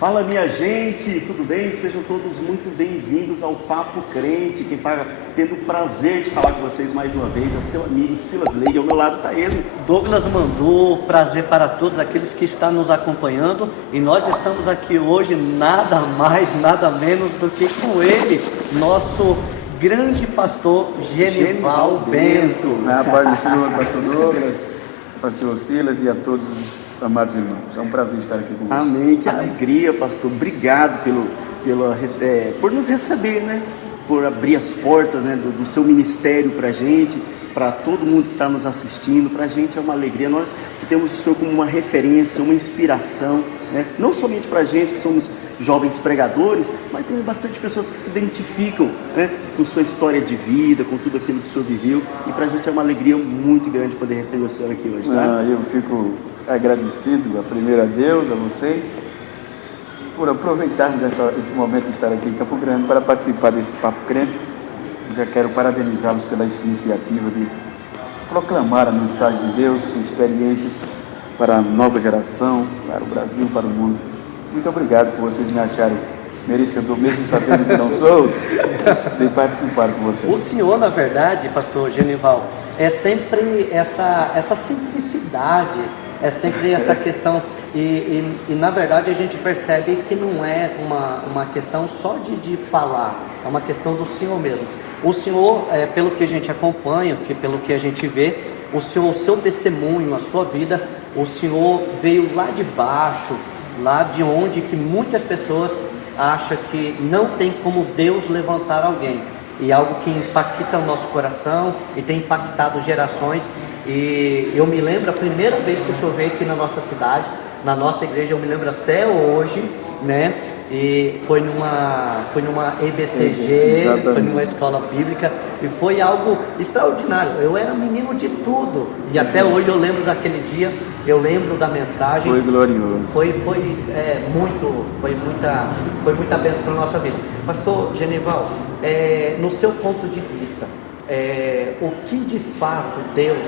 Fala, minha gente, tudo bem? Sejam todos muito bem-vindos ao Papo Crente. Quem está tendo o prazer de falar com vocês mais uma vez é seu amigo Silas Leite. Ao meu lado está ele, Douglas Mandou. Prazer para todos aqueles que estão nos acompanhando, e nós estamos aqui hoje nada mais, nada menos do que com ele, nosso grande pastor Genival Bento. Na paz do Senhor, pastor Douglas, pastor Silas e a todos os amados irmãos. É um prazer estar aqui com vocês. Amém, que alegria, pastor. Obrigado por nos receber, né? Por abrir as portas, né, do seu ministério para a gente, para todo mundo que está nos assistindo. Para a gente é uma alegria. Nós temos o Senhor como uma referência, uma inspiração, né? Não somente para a gente que somos jovens pregadores, mas também bastante pessoas que se identificam, né, com sua história de vida, com tudo aquilo que o Senhor viveu. E para a gente é uma alegria muito grande poder receber o Senhor aqui hoje, tá? Eu fico agradecido, a primeiro a Deus, a vocês, por aproveitarmos esse momento de estar aqui em Campo Grande para participar desse Papo Crente. Já quero parabenizá-los pela iniciativa de proclamar a mensagem de Deus com experiências para a nova geração, para o Brasil, para o mundo. Muito obrigado por vocês me acharem merecedor, mesmo sabendo que não sou, de participar com vocês. O senhor, na verdade, pastor Genival, é sempre essa simplicidade, é sempre essa questão, e na verdade a gente percebe que não é uma questão só de falar, é uma questão do senhor mesmo. O senhor, pelo que a gente acompanha, pelo que a gente vê, o seu testemunho, a sua vida, o senhor veio lá de baixo, lá de onde que muitas pessoas acham que não tem como Deus levantar alguém, e algo que impacta o nosso coração e tem impactado gerações. E eu me lembro a primeira vez que o senhor veio aqui na nossa cidade, na nossa igreja, eu me lembro até hoje, né? E foi numa EBCG, foi numa escola bíblica, e foi algo extraordinário. Eu era menino de tudo, e até hoje eu lembro daquele dia, eu lembro da mensagem. Foi glorioso. Foi muita bênção para a nossa vida. Pastor Genival, no seu ponto de vista, o que de fato Deus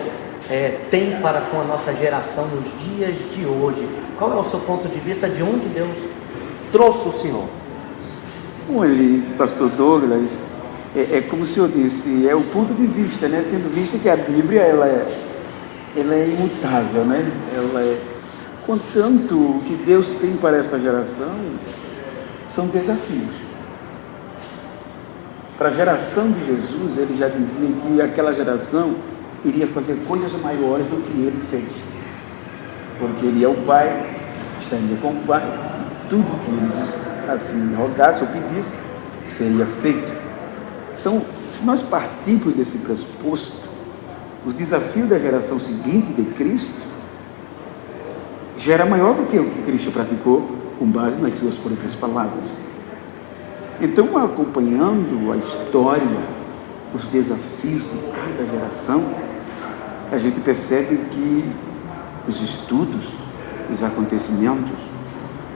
tem para com a nossa geração nos dias de hoje? Qual é o seu ponto de vista, de onde Deus trouxe o senhor? Olha, pastor Douglas, como o senhor disse, é o ponto de vista, né? Tendo visto que a Bíblia ela é imutável, né? Contanto, o que Deus tem para essa geração são desafios. Para a geração de Jesus, ele já dizia que aquela geração iria fazer coisas maiores do que ele fez, porque ele é o Pai, estaria com o Pai, tudo que ele assim rogasse ou pedisse seria feito. Então, se nós partirmos desse pressuposto, os desafios da geração seguinte de Cristo já era maior do que o que Cristo praticou com base nas suas próprias palavras. Então, acompanhando a história, os desafios de cada geração, a gente percebe que os estudos, os acontecimentos,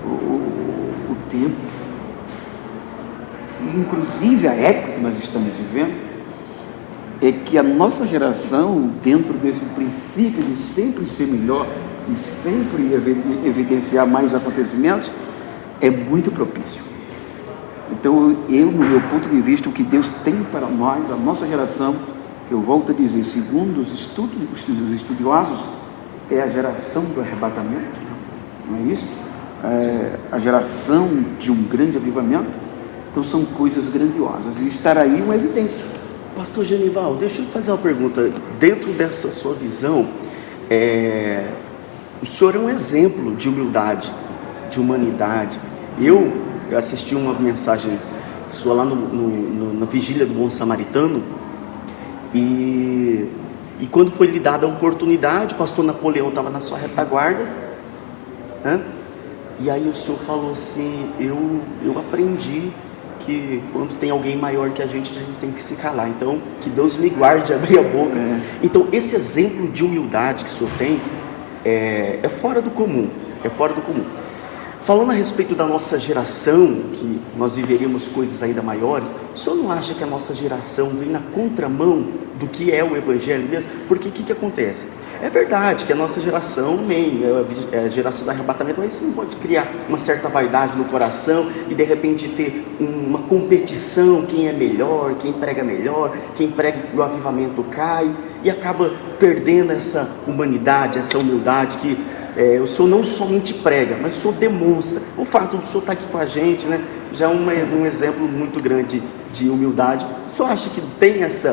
o tempo, e inclusive a época que nós estamos vivendo, é que a nossa geração, dentro desse princípio de sempre ser melhor e sempre evidenciar mais acontecimentos, é muito propício. Então, no meu ponto de vista, o que Deus tem para nós, a nossa geração, eu volto a dizer, segundo os estudiosos, é a geração do arrebatamento, não é isso? A geração de um grande avivamento. Então são coisas grandiosas, e estar aí é uma evidência. Pastor Genival, deixa eu fazer uma pergunta. Dentro dessa sua visão, o senhor é um exemplo de humildade, de humanidade. Eu assisti uma mensagem sua lá na Vigília do Bom Samaritano, e quando foi lhe dada a oportunidade, o pastor Napoleão estava na sua retaguarda, né? E aí o senhor falou assim: eu aprendi que quando tem alguém maior que a gente tem que se calar. Então, que Deus me guarde de abrir a boca. Então, esse exemplo de humildade que o senhor tem é fora do comum. É fora do comum. Falando a respeito da nossa geração, que nós viveríamos coisas ainda maiores, o senhor não acha que a nossa geração vem na contramão do que é o Evangelho mesmo? Porque o que acontece? É verdade que a nossa geração, é a geração do arrebatamento, mas isso não pode criar uma certa vaidade no coração e de repente ter uma competição, quem é melhor, quem prega melhor, quem prega e o avivamento cai, e acaba perdendo essa humanidade, essa humildade que o Senhor não somente prega, mas o Senhor demonstra. O fato do Senhor estar aqui com a gente, né, já é um exemplo muito grande de humildade. O Senhor acha que tem esse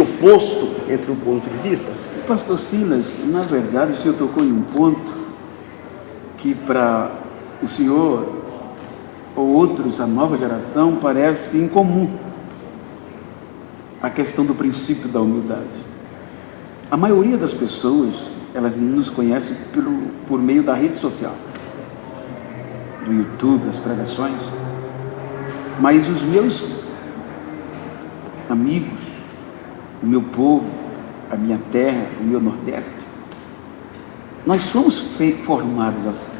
oposto entre um ponto de vista? Pastor Silas, na verdade, o senhor tocou em um ponto que para o senhor ou outros, a nova geração, parece incomum. A questão do princípio da humildade. A maioria das pessoas, elas nos conhecem por meio da rede social, do YouTube, das pregações, mas os meus amigos, o meu povo, a minha terra, o meu Nordeste, nós somos formados assim.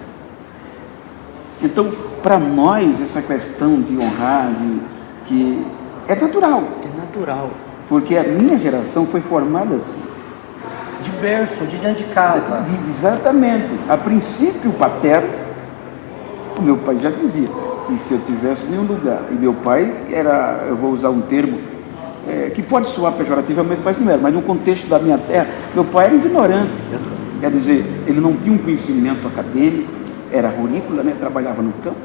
Então, para nós, essa questão de honrar, que é natural. É natural. Porque a minha geração foi formada assim. De berço, de dentro de casa. Exatamente. A princípio, paterno, o meu pai já dizia que se eu tivesse em nenhum lugar, e meu pai era, eu vou usar um termo, que pode soar pejorativamente, mas não era, mas no contexto da minha terra, meu pai era ignorante. Quer dizer, ele não tinha um conhecimento acadêmico, era rurícola, né? Trabalhava no campo,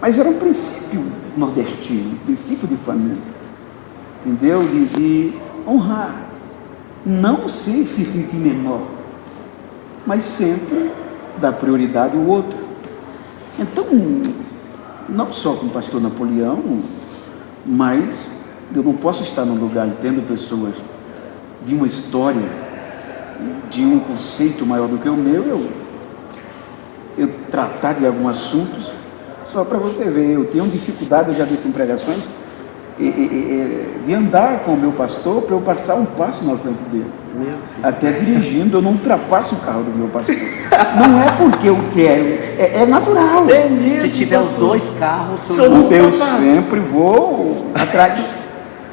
mas era um princípio nordestino, um princípio de família, entendeu? De honrar, não se sentir menor, mas sempre dar prioridade ao outro. Então, não só com o pastor Napoleão, mas eu não posso estar num lugar tendo pessoas de uma história, de um conceito maior do que o meu, eu tratar de alguns assuntos, só para você ver, eu tenho dificuldade, eu já disse em pregações, de andar com o meu pastor para eu passar um passo na frente dele. Até dirigindo, eu não ultrapasso o carro do meu pastor. Não é porque eu quero, é natural. É mesmo, se tiver pastor. os dois carros, Eu sempre vou atrás.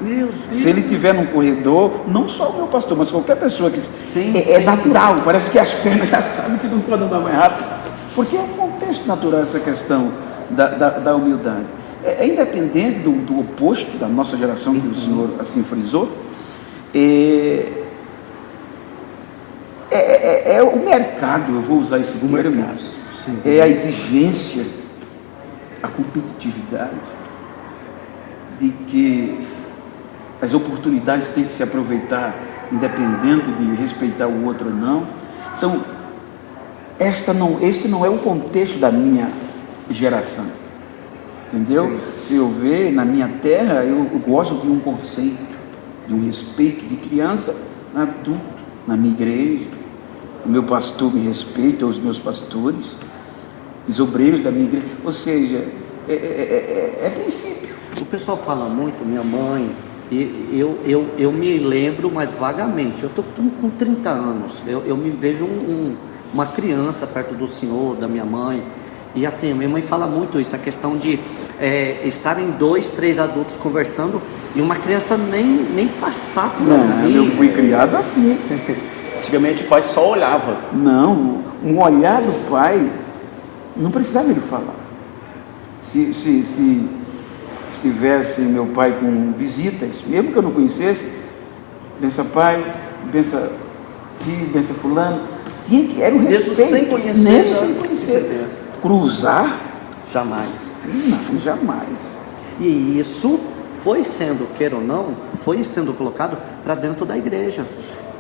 Meu Deus. Se ele estiver num corredor, não só o meu pastor, mas qualquer pessoa que... Sim, é natural, parece que as pernas já sabem que não podem andar mais rápido. Porque é um contexto natural essa questão da humildade. É independente do oposto da nossa geração, que o senhor assim frisou, é o mercado, eu vou usar esse termo, é a exigência, a competitividade, de que as oportunidades têm que se aproveitar, independente de respeitar o outro ou não. Então, este não é o contexto da minha geração, entendeu? Sim. Se eu ver na minha terra, eu gosto de um conceito, de um respeito de criança, adulto, na minha igreja. O meu pastor me respeita, os meus pastores, os obreiros da minha igreja, ou seja, é princípio. O pessoal fala muito, minha mãe, e eu me lembro, mas vagamente, eu estou com 30 anos, eu me vejo uma criança perto do senhor, da minha mãe, e assim, minha mãe fala muito isso, a questão de estarem 2, 3 adultos conversando, e uma criança nem passar por ali. Eu fui criado assim. Antigamente o pai só olhava. Não, um olhar do pai, não precisava ele falar. Se estivesse meu pai com visitas, mesmo que eu não conhecesse, bença pai, bença tio, bença fulano, era o respeito. Mesmo sem conhecer. Mesmo sem conhecer. Cruzar? Jamais. Não, jamais. E isso foi sendo, queira ou não, foi sendo colocado para dentro da igreja.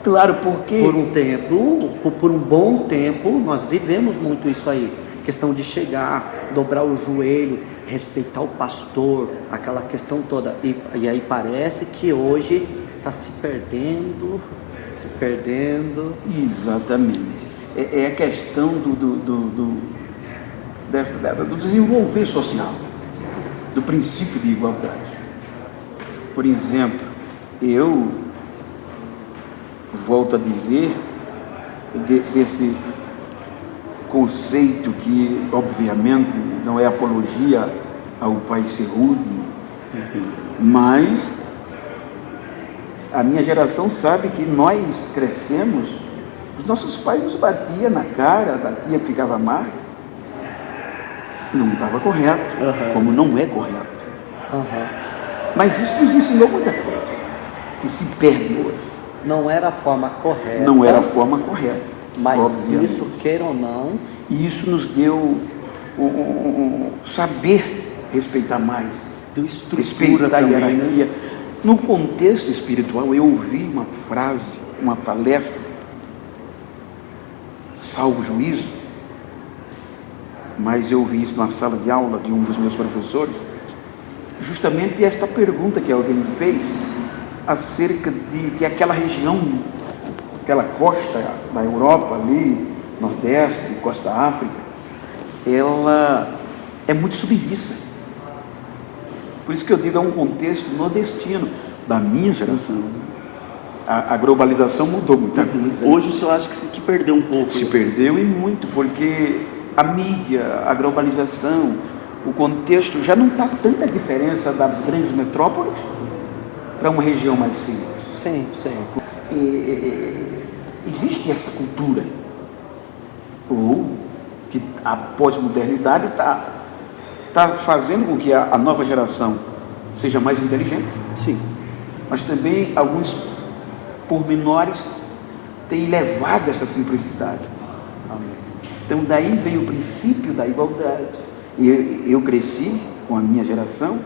Claro, porque... Por um bom tempo, nós vivemos muito isso aí. Questão de chegar, dobrar o joelho, respeitar o pastor, aquela questão toda. E aí parece que hoje está se perdendo. Exatamente. É a questão do desenvolver social, do princípio de igualdade. Por exemplo, eu volto a dizer desse conceito que, obviamente, não é apologia ao pai ser rude, mas A minha geração sabe que nós crescemos, os nossos pais nos batiam na cara, batia, ficava mal. Não estava correto, como não é correto. Mas isso nos ensinou muita coisa, que se perde hoje. Não era a forma correta. Não era a forma correta. Mas obviamente. isso, queira ou não... E isso nos deu saber respeitar mais. Deu estrutura Respeitar a também, hierarquia. né? No contexto espiritual, eu ouvi uma frase, uma palestra, salvo juízo, mas eu ouvi isso na sala de aula de um dos meus professores, justamente esta pergunta que alguém fez acerca de que aquela região, aquela costa da Europa ali, Nordeste, Costa África, ela é muito submissa. Por isso que eu digo, é um contexto nordestino da minha geração. A globalização mudou muita coisa. Hoje o senhor acha que perdeu um pouco? Se perdeu e muito, porque a mídia, a globalização, o contexto, já não está tanta diferença das grandes metrópoles para uma região mais simples. Sim. Existe essa cultura, ou que a pós-modernidade está fazendo com que a nova geração seja mais inteligente. Sim. Mas também alguns pormenores têm levado essa simplicidade. Então daí veio o princípio da igualdade. Eu cresci com a minha geração,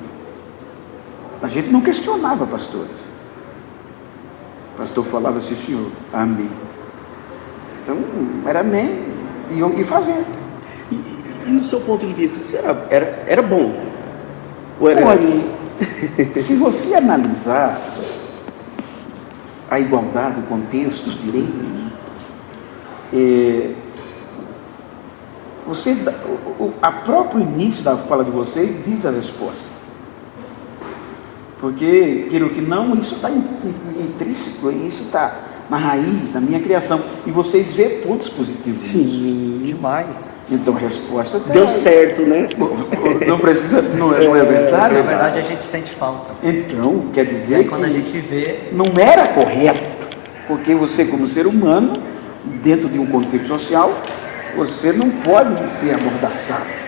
a gente não questionava pastores. O pastor falava assim, senhor, amém. Então era amém e fazer. E no seu ponto de vista, isso era bom? Ou era... Olha, se você analisar a igualdade, o contexto, os direitos, a próprio início da fala de vocês diz a resposta. Porque, queira ou que não, isso está intrínseco, isso está na raiz da minha criação. E vocês vêem pontos positivos. Sim. Demais. Então a resposta está Deu aí. certo, né? Não precisa, não é verdade? Na verdade, a gente sente falta. Então, quer E dizer aí, que quando a gente vê... não era correto, porque você, como ser humano, dentro de um contexto social, você não pode ser amordaçado.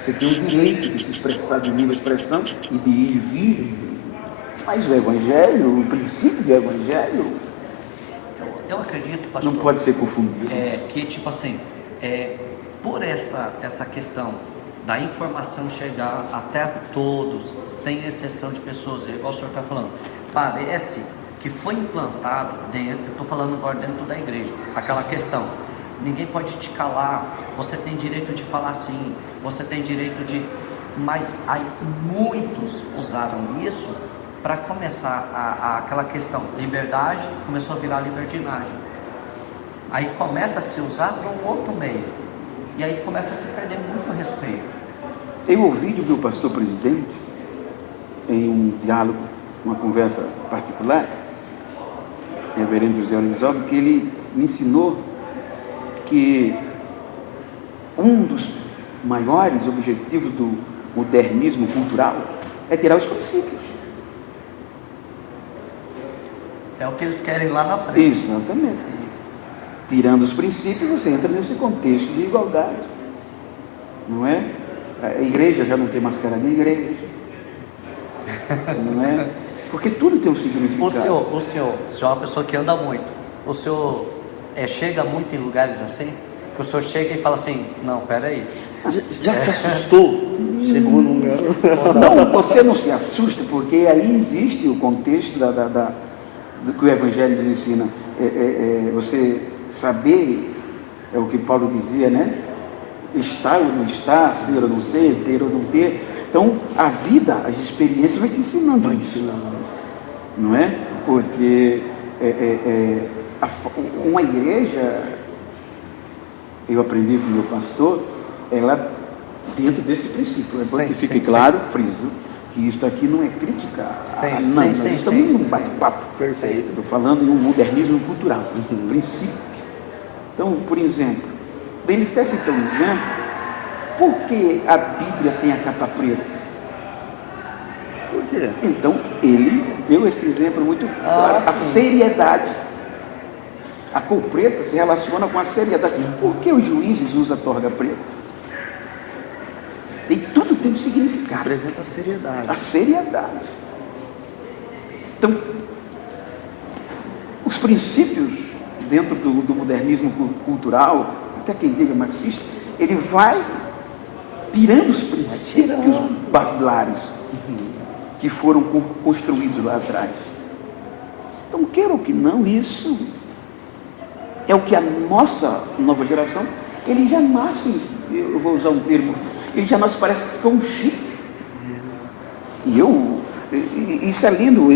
Você tem o direito de se expressar de livre expressão e de ir e vir. Mas o Evangelho, o princípio do Evangelho, Eu acredito, pastor, não pode ser confundido. que, tipo assim, por essa questão da informação chegar até todos, sem exceção de pessoas, igual o senhor está falando, parece que foi implantado dentro, eu estou falando agora dentro da igreja, aquela questão, ninguém pode te calar, você tem direito de falar sim, você tem direito de... Mas aí muitos usaram isso para começar aquela questão, liberdade começou a virar libertinagem. Aí começa a se usar para um outro meio. E aí começa a se perder muito respeito. Eu ouvi do meu pastor presidente, em um diálogo, uma conversa particular, reverendo José Olisoldo, que ele me ensinou que um dos maiores objetivos do modernismo cultural é tirar os princípios. É o que eles querem lá na frente. Exatamente. Tirando os princípios, você entra nesse contexto de igualdade. Não é? A igreja já não tem mais cara de igreja. Não é? Porque tudo tem um significado. O senhor é uma pessoa que anda muito. O senhor chega muito em lugares assim? Que o senhor chega e fala assim, não, peraí. Já se assustou? Chegou num lugar... Não, você não se assusta, porque aí existe o contexto do que o Evangelho nos ensina. Você saber, é o que Paulo dizia, né? Estar ou não estar, ser ou não ser, ter ou não ter. Então, a vida, as experiências vai te ensinando. Vai ensinando. Não é? Porque uma igreja, eu aprendi com o meu pastor, ela dentro deste princípio. É bom que fique claro, friso, que isso aqui não é crítica. Nós estamos num bate-papo. Perfeito. Estou falando em um modernismo cultural, princípio. Então, por exemplo, ele está citando um exemplo, por que a Bíblia tem a capa preta? Por quê? Então, ele deu esse exemplo muito claro. A sim. seriedade. A cor preta se relaciona com a seriedade. Por que os juízes usam toga preta? Tudo tem um significado. Apresenta a seriedade. A seriedade. Então, os princípios dentro do modernismo cultural, até quem diga marxista, ele vai tirando os princípios basilares que foram construídos lá atrás. Então, queira ou que não, isso é o que a nossa nova geração, ele já nasce, eu vou usar um termo, ele já nasce, parece que com um chip. E isso é lindo,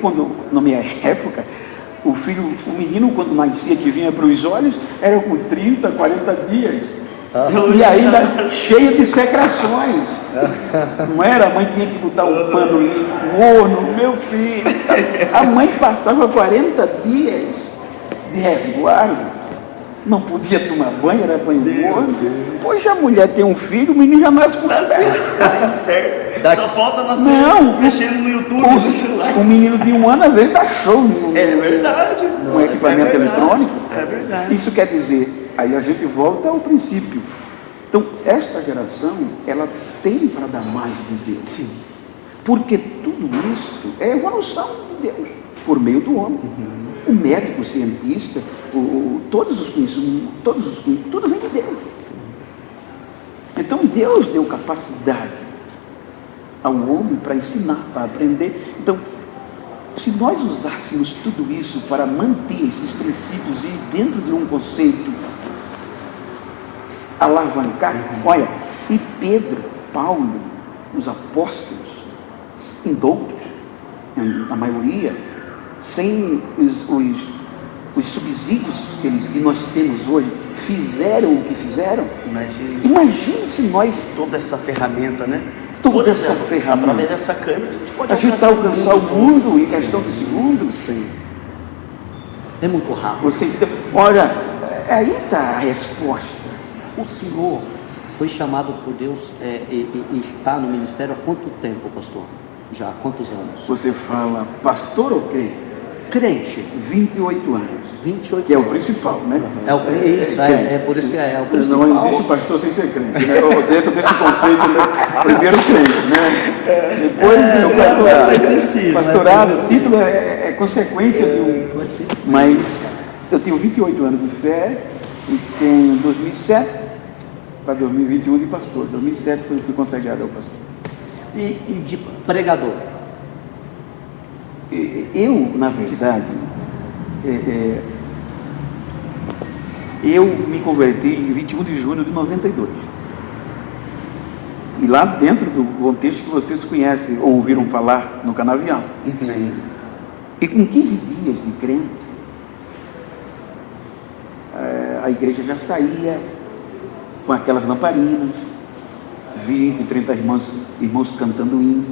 quando, na minha época, o menino quando nascia, que vinha para os olhos, era com 30, 40 dias. E ainda cheio de secreções. Não era? A mãe tinha que botar um pano morno, meu filho. A mãe passava 40 dias de resguardo. Não podia tomar banho, era banho morno. Hoje a mulher tem um filho, o menino já nasce com esperto. Só falta nascer mexendo no YouTube, no celular. Um menino de 1 ano às vezes dá show É verdade. no equipamento eletrônico. É verdade. Isso quer dizer, aí a gente volta ao princípio. Então, esta geração, ela tem para dar mais de Deus. Sim. Porque tudo isso é evolução de Deus, por meio do homem. O médico, o cientista, todos os conhecimentos, tudo vem de Deus. Sim. Então, Deus deu capacidade ao homem para ensinar, para aprender. Então, se nós usássemos tudo isso para manter esses princípios e dentro de um conceito alavancar, olha, se Pedro, Paulo, os apóstolos, indoutos, a maioria, sem os subsídios que nós temos hoje, fizeram o que fizeram, imagine se nós... Toda essa ferramenta, né? Toda essa ferramenta. Através dessa câmera, a gente pode alcançar o mundo em questão de segundos. Sim. É muito rápido. Olha, aí está a resposta. O senhor foi chamado por Deus e está no ministério há quanto tempo, pastor? Já há quantos anos? Você fala pastor ou quê? Crente. 28 anos. 28 que é o anos. principal, né? É por isso que é o principal. Não existe pastor sem ser crente, né? Dentro desse conceito, né? Primeiro crente, né? Depois o pastorado. O título é consequência de um. Mas eu tenho 28 anos de fé e tenho 2007 para 2021 de pastor. 2007 fui consagrado ao pastor. E de pregador? Eu, na verdade, eu me converti em 21 de junho de 92. E lá dentro do contexto que vocês conhecem, ou ouviram falar no Canavial. Sim. E com 15 dias de crente, a igreja já saía com aquelas lamparinas, 20, 30 irmãos cantando hino,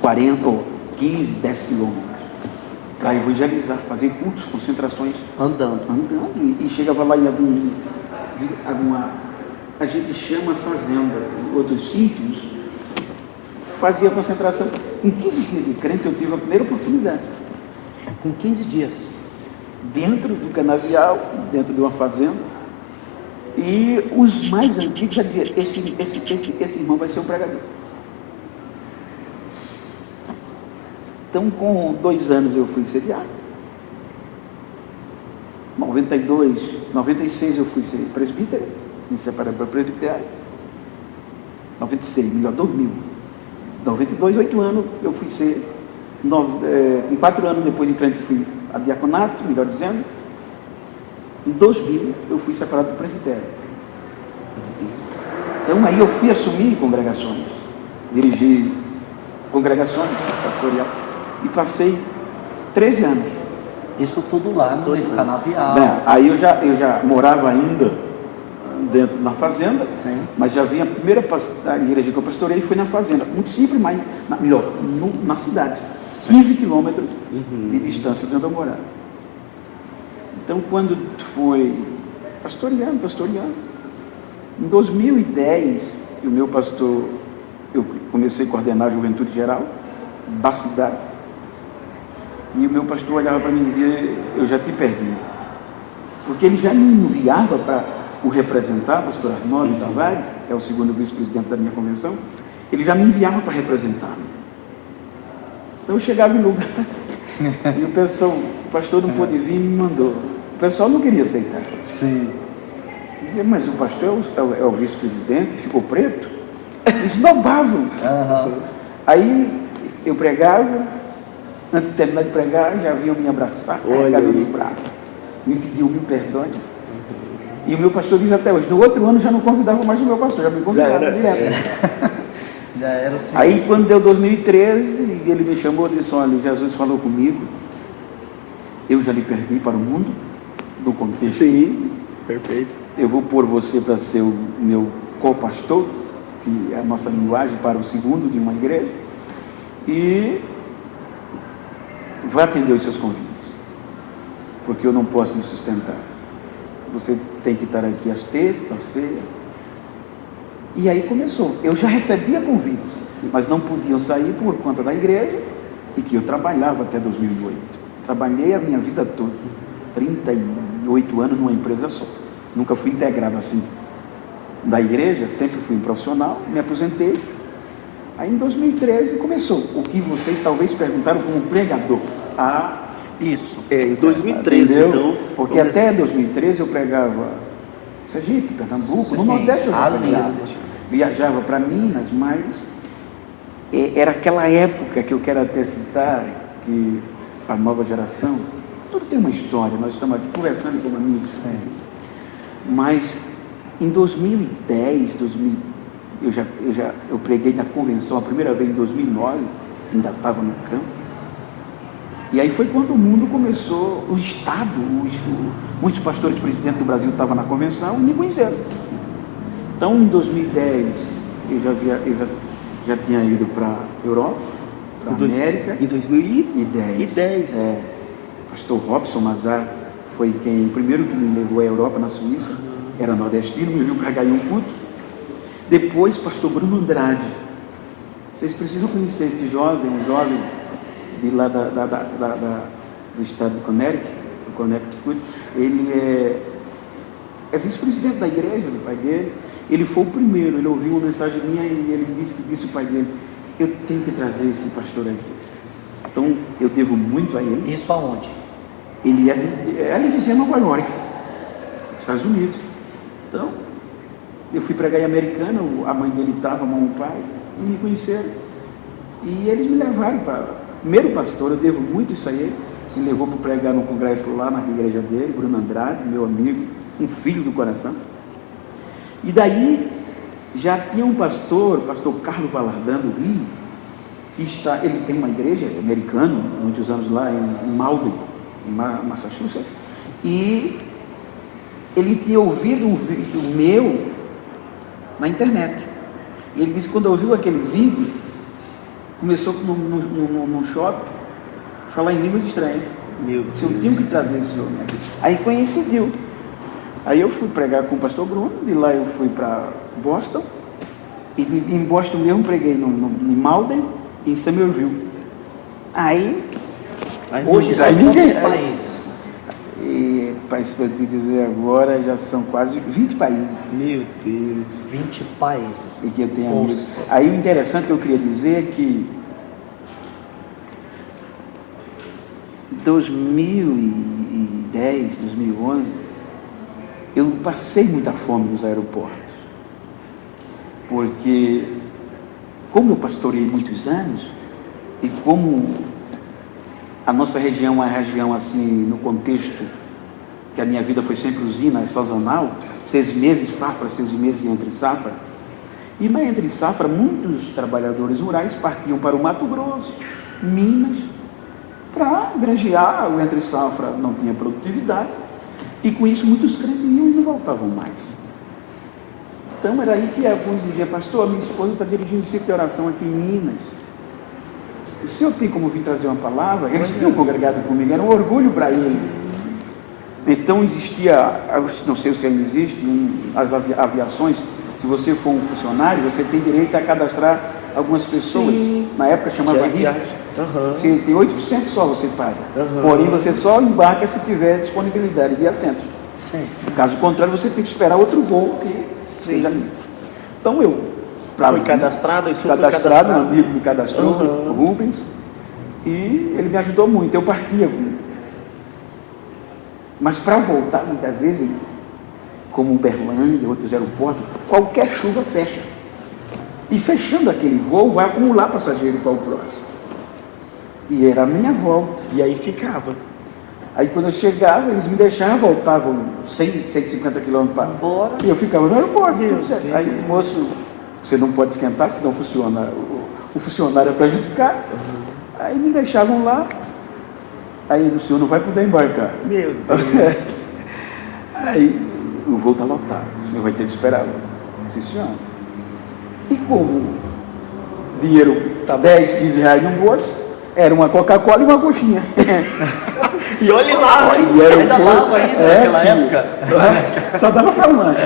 40 ou 15, 10 quilômetros, para evangelizar, fazer cultos, concentrações. Andando. E chegava lá em alguma, a gente chama fazenda, outros sítios, fazia concentração. Em 15 dias de crente eu tive a primeira oportunidade. Com 15 dias. Dentro do canavial, dentro de uma fazenda. E os mais antigos já diziam, esse irmão vai ser um pregador. Então, com 2 anos eu fui sediado. 96 eu fui ser presbítero, me separei para presbitério. 96, melhor, 2000. 92, 8 anos eu fui ser, em 4 anos depois de crente fui a diaconato, melhor dizendo. Em 2000 eu fui separado para presbitério. Então aí eu fui assumir congregações, dirigi congregações pastoral e passei 13 anos. Isso tudo lá no Canavial. Aí eu já morava ainda dentro na fazenda, sim, mas já vinha a primeira igreja que eu pastorei foi na fazenda, muito simples, mas na cidade, 15 quilômetros de distância de onde eu morava. Então quando foi pastoreando, em 2010, o meu pastor eu comecei a coordenar a juventude geral da cidade. E o meu pastor olhava para mim e dizia: eu já te perdi. Porque ele já me enviava para o representar, o pastor Arnaldo Tavares, que é o segundo vice-presidente da minha convenção, ele já me enviava para representar. Então eu chegava em lugar e o pastor não pôde vir e me mandou. O pessoal não queria aceitar. Sim. Dizia: mas o pastor é o vice-presidente, ficou preto? Esnobavam. Aí eu pregava, antes de terminar de pregar, já vinham me abraçar, carregado no braço, me pediu mil perdões. E o meu pastor diz até hoje: no outro ano já não convidava mais o meu pastor, já me convidava direto. Já era o senhor. Aí quando deu 2013, ele me chamou e disse: olha, Jesus falou comigo, eu já lhe perdi para o mundo, no contexto. Sim, perfeito. Eu vou pôr você para ser o meu co-pastor, que é a nossa linguagem para o segundo de uma igreja, e vai atender os seus convites, porque eu não posso me sustentar. Você tem que estar aqui às terças, às ceia. E aí começou. Eu já recebia convites, mas não podiam sair por conta da igreja e que eu trabalhava até 2008. Trabalhei a minha vida toda, 38 anos numa empresa só. Nunca fui integrado assim da igreja, sempre fui um profissional, me aposentei. Aí em 2013 começou o que vocês talvez perguntaram como pregador. Isso, em 2013, entendeu? então. Porque até 2013 eu pregava Sergipe, Pernambuco, no Nordeste eu já pregava. Viajava para Minas, mas era aquela época que eu quero até citar, que a nova geração, tudo tem uma história, nós estamos aqui conversando como amigos. Mas em 2010, eu preguei na convenção a primeira vez em 2009, ainda estava no campo. E aí foi quando o mundo começou, o Estado, muitos pastores presidentes do Brasil estavam na convenção e me conheceram. Então em 2010 eu já tinha ido para a Europa, para a América. Em 2010. Pastor Robson Mazar foi o primeiro que me levou à Europa, na Suíça. Era nordestino, me viu pregar em um culto. Depois, pastor Bruno Andrade. Vocês precisam conhecer esse jovem, um jovem de lá do estado de Connecticut. Ele é vice-presidente da igreja, do pai dele. Ele foi o primeiro, ele ouviu uma mensagem minha e ele disse ao pai dele: eu tenho que trazer esse pastor aqui. Então, eu devo muito a ele. Isso aonde? Ele dizia Nova York, Estados Unidos. Então, eu fui pregar em Americana, a mãe dele estava, a mãe e o pai, e me conheceram. E eles me levaram para... Primeiro pastor, eu devo muito isso a ele, me levou para pregar no congresso lá na igreja dele, Bruno Andrade, meu amigo, um filho do coração. E daí, já tinha um pastor Carlos Valardan do Rio, ele tem uma igreja americana, muitos anos lá em Malden, em Massachusetts, e ele tinha ouvido um vídeo meu na internet. E ele disse que quando ouviu aquele vídeo, começou num shopping, falar em línguas estranhas. Meu Deus. Eu tinha que trazer esse homem aqui. Aí coincidiu. Aí eu fui pregar com o pastor Bruno, de lá eu fui para Boston, e em Boston mesmo preguei em Malden e em Somerville. Hoje são quantos países? E para te dizer agora, já são quase 20 países. Meu Deus. 20 países. E que eu tenho amigos. Aí o interessante que eu queria dizer é que 2010, 2011, eu passei muita fome nos aeroportos. Porque, como eu pastoreei muitos anos, e como a nossa região é uma região assim, no contexto que a minha vida foi sempre usina, sazonal, 6 meses safra, 6 meses entre safra, e na entre safra muitos trabalhadores rurais partiam para o Mato Grosso, Minas, para granjear. O entre safra não tinha produtividade, e com isso muitos cremiam e não voltavam mais. Então era aí que alguns diziam: pastor, minha esposa está dirigindo um ciclo de oração aqui em Minas. O senhor tem como vir trazer uma palavra? Eles tinham congregado comigo, era um orgulho para eles. Então existia, não sei se ainda existe, as aviações. Se você for um funcionário, você tem direito a cadastrar algumas pessoas, Sim. na época chamava Que é VIP, viagem. Aham. você tem 8% só você paga. Aham. Porém, você só embarca se tiver disponibilidade de assentos. Sim. Caso contrário, você tem que esperar outro voo que seja livre. Então eu Foi cadastrado? Isso foi cadastrado, um amigo me cadastrou, Aham. o Rubens, e ele me ajudou muito. Eu partia com ele. Mas para voltar, muitas vezes, como Uberlândia, outros aeroportos, qualquer chuva fecha. E fechando aquele voo, vai acumular passageiro para o próximo. E era a minha volta. E aí ficava. Aí quando eu chegava, eles me deixavam, voltavam 100, 150 quilômetros para Embora. E eu ficava no aeroporto. Meu Tudo certo. Deus. Aí o moço, você não pode esquentar, senão funciona. O funcionário é prejudicado. Aí me deixavam lá. Aí o senhor não vai poder embarcar. Meu Deus. Aí o voo está lotado, o senhor vai ter que esperar. Sim, senhor. E como dinheiro Tá bom. 10, 15 reais no bolso, era uma Coca-Cola e uma coxinha. E olhe lá, hein? E era Ainda dava ainda naquela época. Só dava para lanche.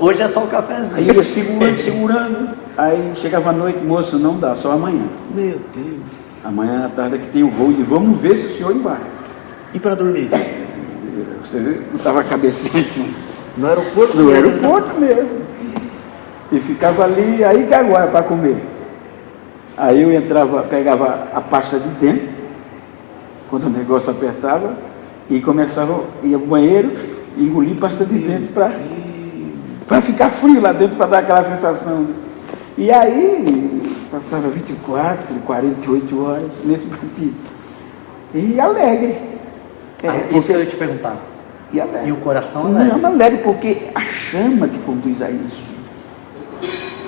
Hoje é só um cafezinho. Aí ia segurando. Aí chegava a noite, moço, não dá, só amanhã. Meu Deus. Amanhã à tarde é que tem o voo e vamos ver se o senhor embarca. E para dormir? Você vê, botava a cabecinha aqui. No aeroporto? No mesmo? aeroporto mesmo. E ficava ali, aí que agora para comer. Aí eu entrava, pegava a pasta de dentro, quando o negócio apertava, e começava, ia ao banheiro e engolir pasta de dentro para ficar frio lá dentro, para dar aquela sensação. E aí, passava 24, 48 horas nesse partido. E alegre. Isso que eu ia te perguntar. E alegre. E o coração alegre? Não, alegre, porque a chama te conduz a isso.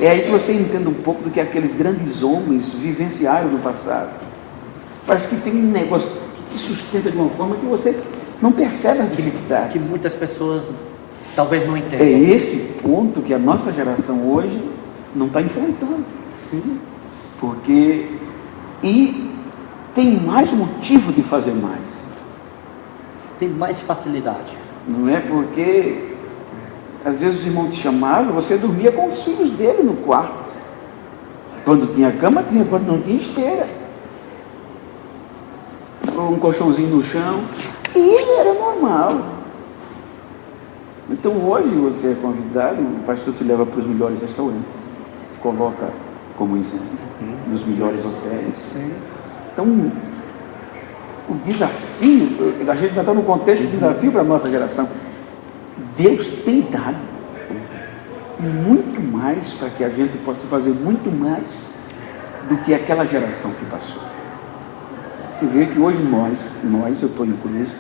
É aí que você entende um pouco do que aqueles grandes homens vivenciaram no passado. Parece que tem um negócio que te sustenta de uma forma que você não percebe a dificuldade. Que muitas pessoas talvez não entendam. É esse ponto que a nossa geração hoje não está enfrentando. Sim. Porque e tem mais motivo de fazer mais. Tem mais facilidade. Não é porque às vezes os irmãos te chamavam, você dormia com os filhos dele no quarto. Quando tinha cama, tinha, quando não tinha esteira. Ou um colchãozinho no chão. E era normal. Então hoje você é convidado, o pastor te leva para os melhores restaurantes, coloca como exemplo, nos melhores hotéis. Sim. Então, o desafio, a gente está no contexto de desafio para a nossa geração. Deus tem dado muito mais para que a gente possa fazer muito mais do que aquela geração que passou. Você vê que hoje nós, eu estou incluído,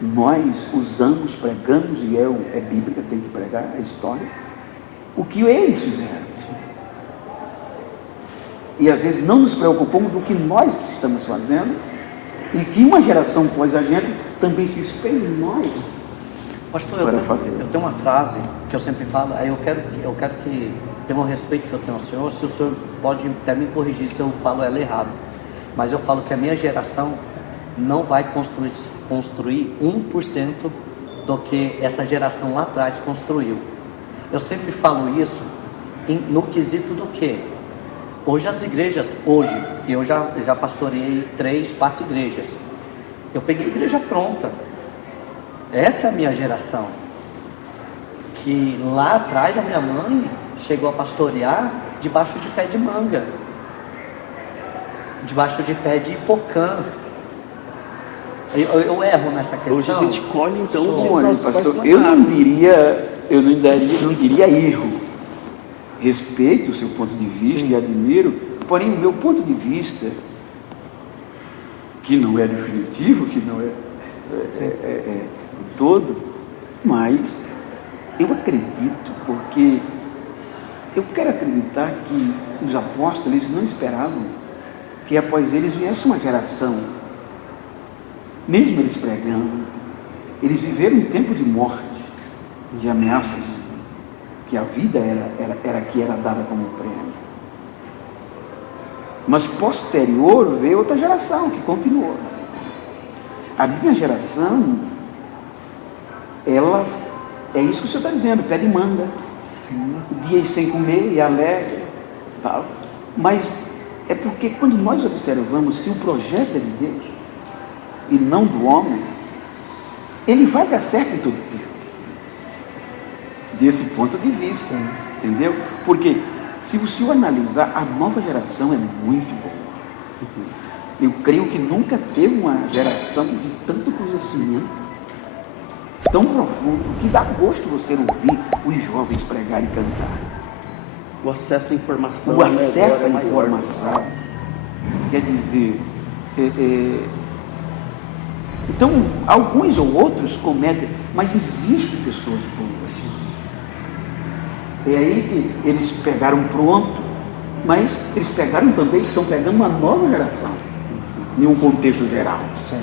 nós usamos, pregamos, e é bíblica, tem que pregar, é história, o que eles fizeram. E às vezes não nos preocupamos do que nós estamos fazendo, e que uma geração após a gente também se espelhe em nós. Pastor, Para eu fazer. tenho uma frase que eu sempre falo, eu quero que, pelo respeito que eu tenho ao senhor, se o senhor pode até me corrigir se eu falo ela errado, mas eu falo que a minha geração não vai construir 1% do que essa geração lá atrás construiu. Eu sempre falo isso no quesito do quê? Hoje as igrejas, eu já pastoreei 3, 4 igrejas. Eu peguei igreja pronta. Essa é a minha geração. Que lá atrás a minha mãe chegou a pastorear debaixo de pé de manga. Debaixo de pé de hipocã. Eu erro nessa questão. Hoje a gente colhe então Olha, pastor, eu não diria erro. Respeito o seu ponto de vista e admiro, porém o meu ponto de vista, que não é definitivo, que não é todo, mas eu acredito, porque eu quero acreditar que os apóstolos eles não esperavam que após eles viesse uma geração, mesmo eles pregando, eles viveram um tempo de morte, de ameaças, que a vida era dada como prêmio. Mas posterior veio outra geração que continuou. A minha geração, ela é isso que o senhor está dizendo, pé de manga. Sim. Dias sem comer e alegre, tal. Mas é porque quando nós observamos que o projeto é de Deus e não do homem, ele vai dar certo em todo tempo. Desse ponto de vista, entendeu? Porque se você analisar, a nova geração é muito boa. Eu creio que nunca teve uma geração de tanto conhecimento, tão profundo, que dá gosto você ouvir os jovens pregar e cantar. O acesso à informação. O acesso à agora é maior. informação. Quer dizer, então, alguns ou outros cometem, mas existem pessoas boas. É aí que eles pegaram pronto, mas eles pegaram também, estão pegando uma nova geração, em um contexto geral. Sim.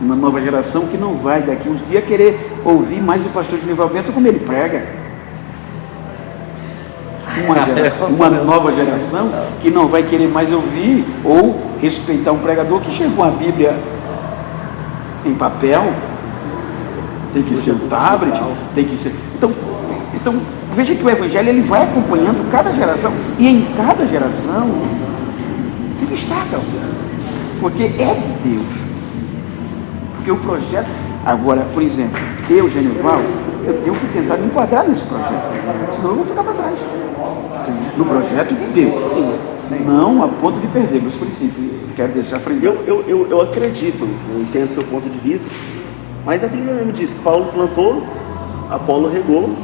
Uma nova geração que não vai daqui uns dias querer ouvir mais o pastor Genival Bento como ele prega. Uma nova geração que não vai querer mais ouvir ou respeitar um pregador que chegou a Bíblia em papel, tem que ser um tablet, tem que ser. Então, veja que o Evangelho ele vai acompanhando cada geração, e em cada geração se destaca, porque é de Deus. Porque o projeto, agora, por exemplo, eu, Genival, eu tenho que tentar me enquadrar nesse projeto, senão eu vou ficar para trás. Sim. No projeto de Deus. Sim. Não a ponto de perder meus princípios. Quero deixar frisado. Eu acredito, eu entendo seu ponto de vista, mas a Bíblia mesmo diz que Paulo plantou, Apolo regou,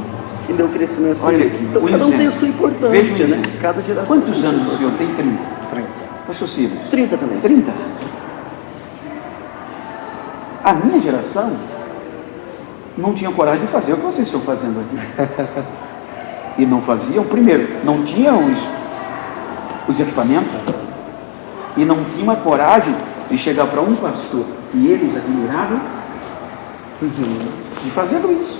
quem deu crescimento com ele. Então cada um tem a sua importância, né? Cada geração. Quantos anos o senhor tem? 30. Pastor Ciro? 30 também. 30. A minha geração não tinha coragem de fazer o que vocês estão fazendo aqui. E não faziam, primeiro, não tinham os equipamentos, e não tinham a coragem de chegar para um pastor e eles admiravam de fazendo isso.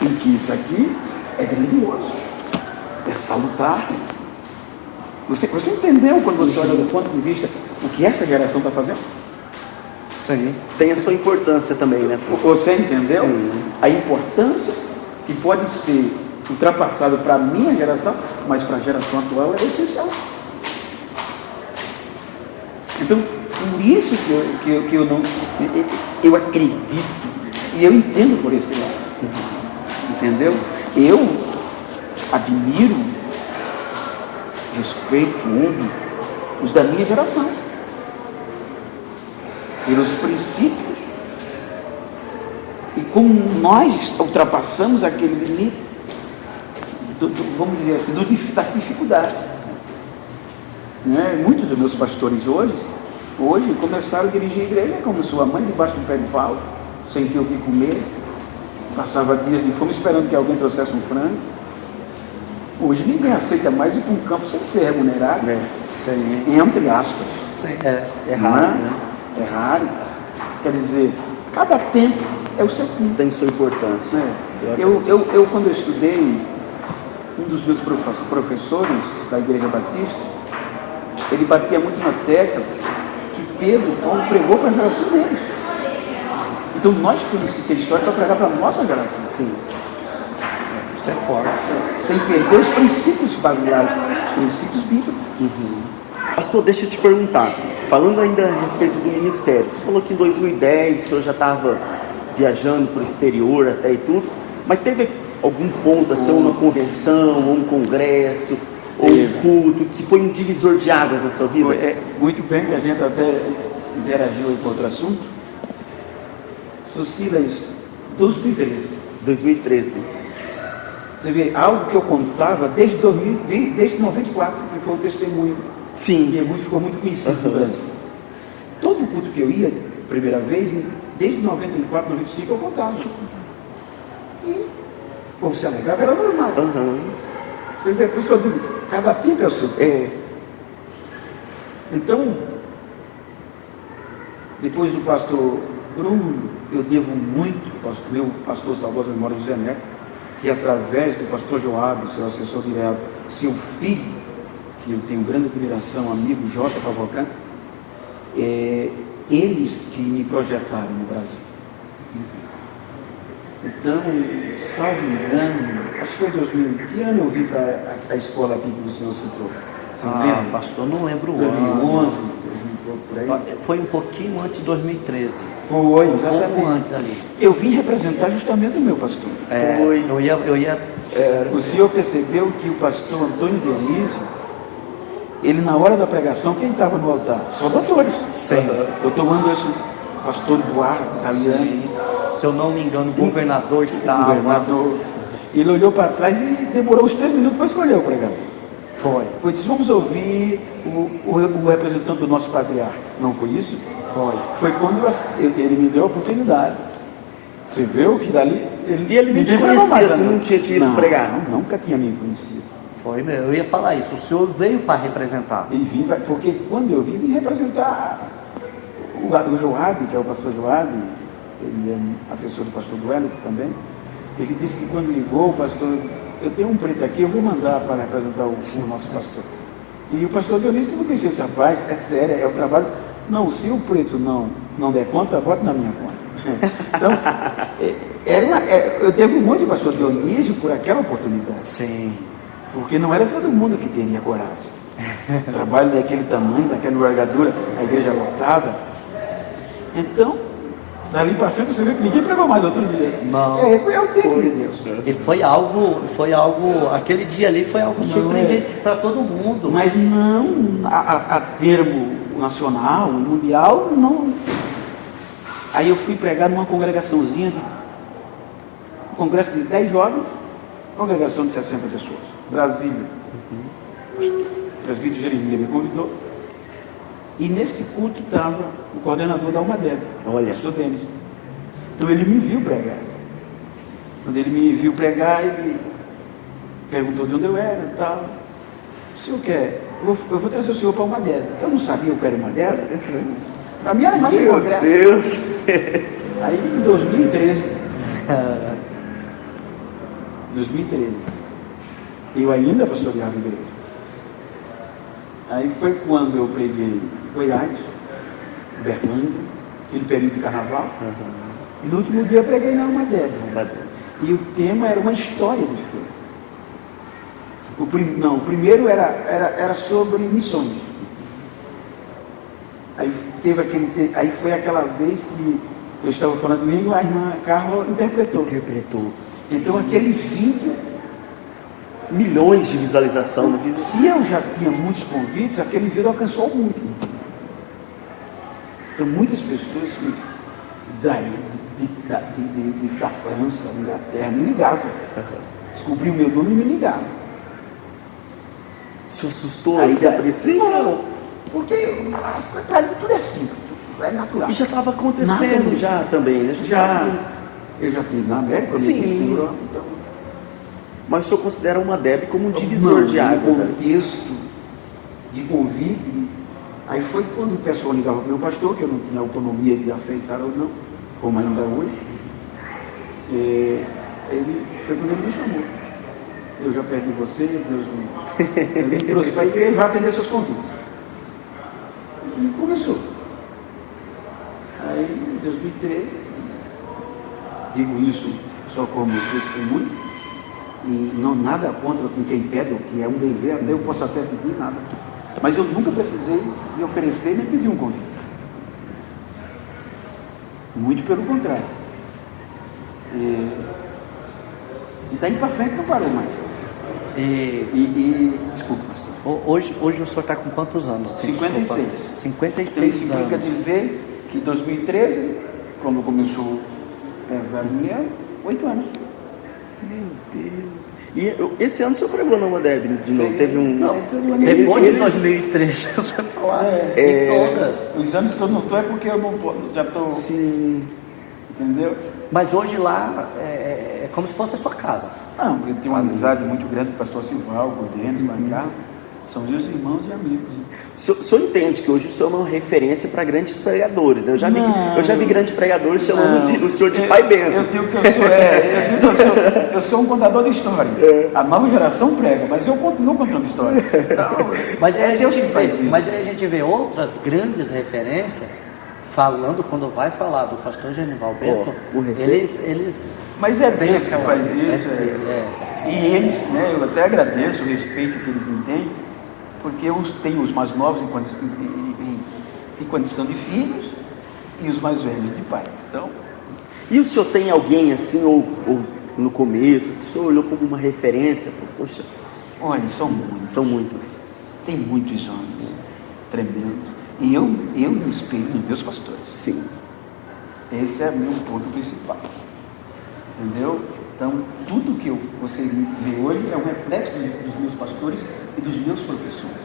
E que isso aqui é grandioso, é salutar. Você entendeu quando você olha do ponto de vista o que essa geração está fazendo? Sim. Tem a sua importância também, né? Você entendeu? Sim. A importância que pode ser ultrapassada para a minha geração, mas para a geração atual é essencial. Então, por isso que eu não... Eu acredito, e eu entendo por esse lado. Entendeu? Eu admiro, respeito, honro os da minha geração, pelos princípios, e como nós ultrapassamos aquele limite, vamos dizer assim, da dificuldade. Né? Muitos dos meus pastores hoje começaram a dirigir a igreja como sua mãe debaixo do pé de pau, sem ter o que comer, passava dias de fome esperando que alguém trouxesse um frango. Hoje ninguém aceita mais ir para um campo sem ser remunerado, entre aspas. Sim. É raro, né? É raro. Quer dizer, cada tempo é o seu tempo. Tem sua importância. Eu quando eu estudei, um dos meus professores da Igreja Batista, ele batia muito na tecla que Pedro e Paulo pregou para a geração deles. Então nós temos que ter história para pregar para a nossa geração. Sim. Isso é forte. Sem perder os princípios basilares, os princípios bíblicos. Pastor, deixa eu te perguntar, falando ainda a respeito do ministério, você falou que em 2010 o senhor já estava viajando para o exterior até e tudo, mas teve algum ponto, assim, uma convenção, ou um congresso, ou um culto, que foi um divisor de águas na sua vida? Muito bem, que a gente até interagiu aí com outro assunto. Socilas, 2013. 2013. Você vê, algo que eu contava desde 94, que foi um testemunho. Sim. Que ficou muito conhecido no Brasil. Todo culto que eu ia, primeira vez, desde 94, 95, eu contava. E como se alegrava, era normal. Você vê, por isso que eu digo, cada tempo é o seu tempo. Então, depois do pastor Bruno, eu devo muito ao meu pastor Salvador Memória José Neto, que através do pastor Joab, seu assessor direto, seu filho, que eu tenho grande admiração, amigo Jota Cavalcante, eles que me projetaram no Brasil. Então, salvo engano, acho que foi 2000. Que ano eu vim para a escola aqui que o senhor citou? Você lembra? pastor, não lembro o 2011, ano. 2000 por aí. Foi um pouquinho antes de 2013. Foi, Um pouco exatamente. antes ali. Eu vim representar justamente o meu pastor. Foi. Eu ia. O senhor percebeu que o pastor Antônio Dionísio, ele na hora da pregação, quem estava no altar? Só doutores. Sim. Doutor Anderson, pastor Eduardo, italiano, Se eu não me engano, o governador o estava. governador. Ele olhou para trás e demorou uns 3 minutos para escolher o pregador. Foi. Foi, disse, vamos ouvir o representante do nosso patriarca. Não foi isso? Foi. Foi quando ele me deu a oportunidade. Você viu que dali... E ele nem te ninguém pregou conhecia, mais, você né? não tinha te visto Não, pregar? não, nunca tinha me conhecido. Foi mesmo. Eu ia falar isso. O senhor veio para representar. E vim, porque quando eu vim representar o Joab, que é o pastor Joab, ele é assessor do pastor Duelo também. Ele disse que quando ligou, o pastor, eu tenho um preto aqui, eu vou mandar para representar o nosso pastor. E o pastor Dionísio não conhecia esse rapaz, é sério, é o trabalho. Não, se o preto não der conta, bota na minha conta. Então, eu devo muito ao pastor Dionísio por aquela oportunidade. Sim. Porque não era todo mundo que teria coragem. Trabalho daquele tamanho, daquela envergadura, a igreja lotada. Então, dali para frente você vê que ninguém pregou mais outro dia. Não. Foi o tempo de Deus. E foi algo, aquele dia ali foi algo surpreendente para todo mundo. Mas não a termo nacional, mundial, não. Aí eu fui pregar numa congregaçãozinha, um congresso de 10 jovens, congregação de 60 pessoas, Brasília. O presbítero Jeremias me convidou. E nesse culto estava o coordenador da Almadeb, o pastor Denis. Então ele me viu pregar. Quando ele me viu pregar, ele perguntou de onde eu era e tal. O senhor quer? Eu vou trazer o senhor para Almadeb. Eu não sabia o que era Almadeb. Para mim era mais um congresso. Meu Deus! Aí em 2013, eu ainda pastoreava a igreja. Aí foi quando eu preguei Goiás, Berlândia, aquele período de carnaval. E no último dia eu preguei na Almadeb. E o tema era uma história de fé. O primeiro era sobre missões. Aí foi aquela vez que eu estava falando língua, a irmã Carla interpretou. Então aqueles vídeos, Milhões de visualização no vídeo. se eu já tinha muitos convites, aquele vídeo alcançou o mundo. Então muitas pessoas da França, da Inglaterra, me ligavam. Descobriu o meu nome e me ligavam. Se assustou? Aí Você apreciou? não, porque para mim tudo é simples, tudo é natural. E já estava acontecendo Nada. já também, né? Eu já estive na América, eu Sim. me fiz na Europa, então, Mas o senhor considera uma Deb como um divisor de águas? No Né? contexto de convite, aí foi quando o pessoal ligava para o meu pastor, que eu não tinha autonomia de aceitar ou não, como ainda hoje, foi quando ele me chamou. Eu já perdi você, Deus me trouxe para a igreja, vai atender seus convites. E começou. Aí, em 2013, digo isso só como testemunho, e não nada contra com quem pede, o que é um dever, até eu posso até pedir nada. Mas eu nunca precisei me oferecer nem pedir um convite. Muito pelo contrário. E daí para frente não parou mais. Desculpa, pastor. Hoje o senhor está com quantos anos? 56. Desculpa. Então, 56 isso significa anos. dizer que em 2013, quando começou a pesar dinheiro, 8 anos. Meu Deus. E esse ano o senhor pregou na Deb de novo? Teve um. Não, Depois de Eles- 2013, você falar. É. Em todas. Os anos que eu não estou é porque eu não tô, já estou. Sim. Entendeu? Mas hoje lá é como se fosse a sua casa. Não, eu tenho uma amizade muito grande com o pastor Silval, com o Denis, com a Carla. São meus irmãos e amigos. O senhor entende que hoje o senhor é uma referência para grandes pregadores, né? Eu já vi grandes pregadores chamando o senhor de Pai Bento. Eu digo que eu sou um contador de história. A nova geração prega, mas eu continuo contando história. Então, Mas aí, Deus que faz isso. mas aí a gente vê outras grandes referências falando, quando vai falar do pastor Genival Bento, eles mas é têm Deus que aquela- faz isso. E eles, né, eu até agradeço o respeito que eles me têm, porque eu tenho os mais novos em condição de filhos e os mais velhos de pai. Então, E o senhor tem alguém assim, ou no começo, que o senhor olhou como uma referência? Poxa, olha, são muitos. são muitos. Tem muitos homens tremendos. E eu me espelho nos meus pastores. Sim. Esse é o meu ponto principal. Entendeu? Então, tudo que você vê hoje é um reflexo dos meus pastores e dos meus professores.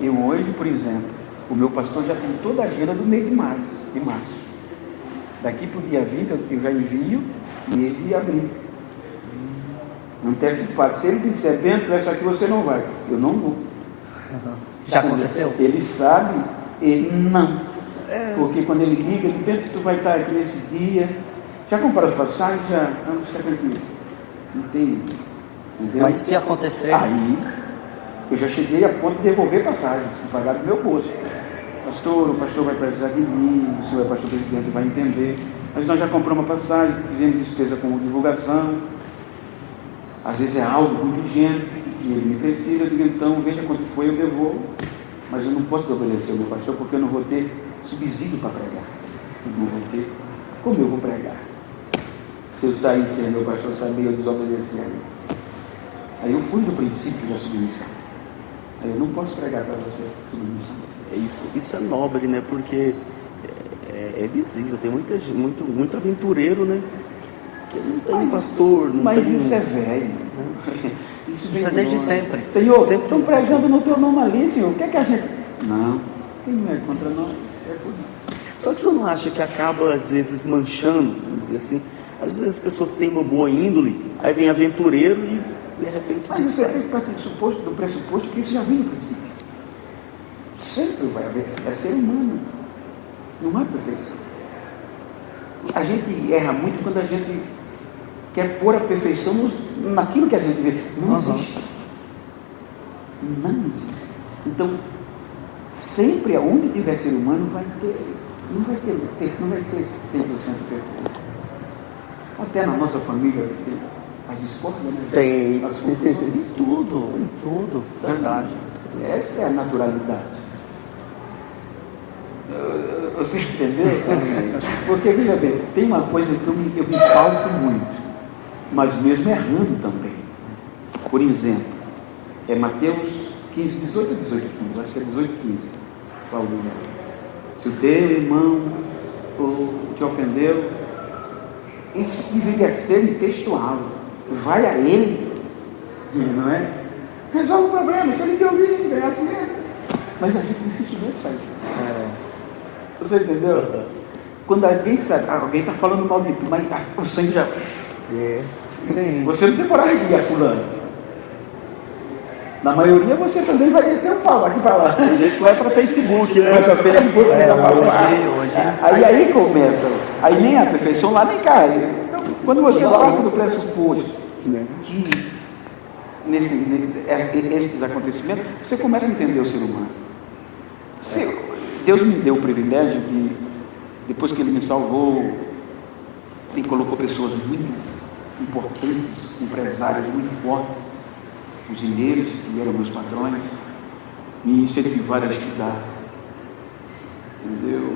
Eu hoje, por exemplo, o meu pastor já tem toda a agenda do mês de março. Daqui para o dia 20 eu já envio mês de abril. Antecipado. Se ele disser, Bento, essa aqui você não vai, eu não vou. Já aconteceu? Ele sabe, ele não. Porque quando ele liga, ele Bento, tu vai estar aqui nesse dia. Já compraram as passagens? Já. Não, está tranquilo. Não tem. Entendeu? Mas se acontecer... Aí, eu já cheguei a ponto de devolver passagens, e pagar do meu bolso. Pastor, o pastor vai precisar de mim, o senhor é pastor presidente, vai entender. Mas nós já compramos uma passagem, fizemos despesa com divulgação. Às vezes é algo muito urgente, que ele me precisa, eu digo, então veja quanto foi, eu devolvo. Mas eu não posso obedecer ao meu pastor, porque eu não vou ter subsídio para pregar. Eu não vou ter. Como eu vou pregar? Se eu sair sem meu pastor saber, eu desobedecer a ele. Aí eu fui do princípio da submissão. Aí eu não posso pregar para você submissão. Isso é nobre, né? Porque é visível, tem muito aventureiro, né? Que não tem pastor, não mas tem... isso é velho. Isso é desde sempre. Senhor, Sempre estão existiu. pregando no teu nome ali, Senhor. O que é que a gente... Não, quem não é contra nós, é por nós. Só que você não acha que acaba, às vezes, manchando, vamos dizer assim? Às vezes as pessoas têm uma boa índole, aí vem aventureiro e, de repente, Mas você distrai. tem que partir do pressuposto que isso já vem no princípio. Sempre vai haver. É ser humano. Não há perfeição. A gente erra muito quando a gente quer pôr a perfeição naquilo que a gente vê. Não existe. Não existe. Então, sempre aonde tiver ser humano vai ter. Não vai ser 100% perfeito. Até na nossa família tem as discórdias, né? Tem. As confusões, Em tudo. Verdade. Essa é a naturalidade. Você entendeu? Porque, veja bem, tem uma coisa que eu me falto muito, mas mesmo errando também. Por exemplo, é Mateus 15, 18 a 18, 15, acho que é 18, 15. Paulo, se o teu irmão te ofendeu, isso deveria ser textual. Vai a ele, não é? Resolve o problema, se ele te ouvir, é assim mesmo. Mas a gente dificilmente faz isso. Você entendeu? Quando alguém está falando mal de ti, mas o sangue já... Sim. Você não tem coragem de ir a fulano. Na maioria você também vai descer o pau aqui para lá. Tem gente que vai para Facebook, né? Vai para Facebook, hoje. Aí começa. Aí nem a perfeição lá nem cai. Então, quando você parte do pressuposto que nesses acontecimentos, você começa a entender o ser humano. Deus me deu o privilégio de, depois que Ele me salvou, Ele colocou pessoas muito importantes, empresários muito fortes, cozinheiros que eram meus patrões, me incentivaram a estudar, entendeu?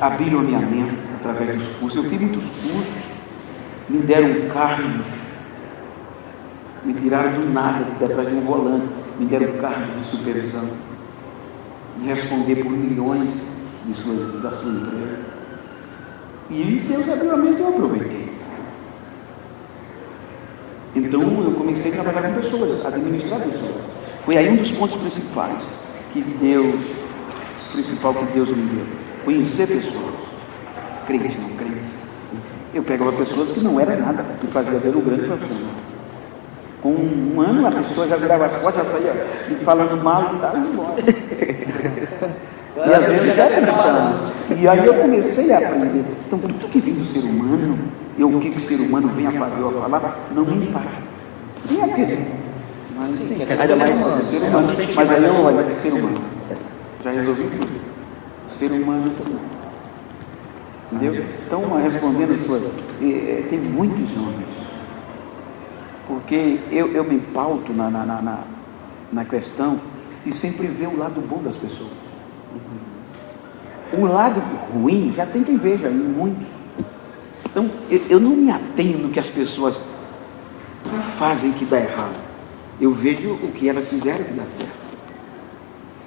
Abriram a minha mente através dos cursos. Eu fiz muitos cursos, me deram cargos, me tiraram do nada, de atrás de um volante, me deram cargos de supervisão, de responder por milhões da sua empresa. E Deus abriu a mente e eu aproveitei. Então eu comecei a trabalhar com pessoas, administrar pessoas. Foi aí um dos pontos principais que Deus me deu. Conhecer pessoas, crente, não crente. Eu pegava pessoas que não eram nada, que fazia ver o grande profissional. Com um ano a pessoa já virava as costas, já saía falando mal e tal, e embora. E às vezes já pensando. E aí eu comecei a aprender. Então tudo que vem do ser humano, e o que o ser humano vem a fazer ou a falar, não me impacta. Nem a querer. Mas Sim, ainda mais do ser humano. Mas aí eu olho, é ser humano. Já resolvi tudo. Ser humano é ser humano. Entendeu? Então, respondendo a sua... tem muitos homens. Porque eu me pauto na questão e sempre ver o lado bom das pessoas. O lado ruim já tem quem veja, muito. Então, eu não me atenho no que as pessoas fazem que dá errado. Eu vejo o que elas fizeram que dá certo.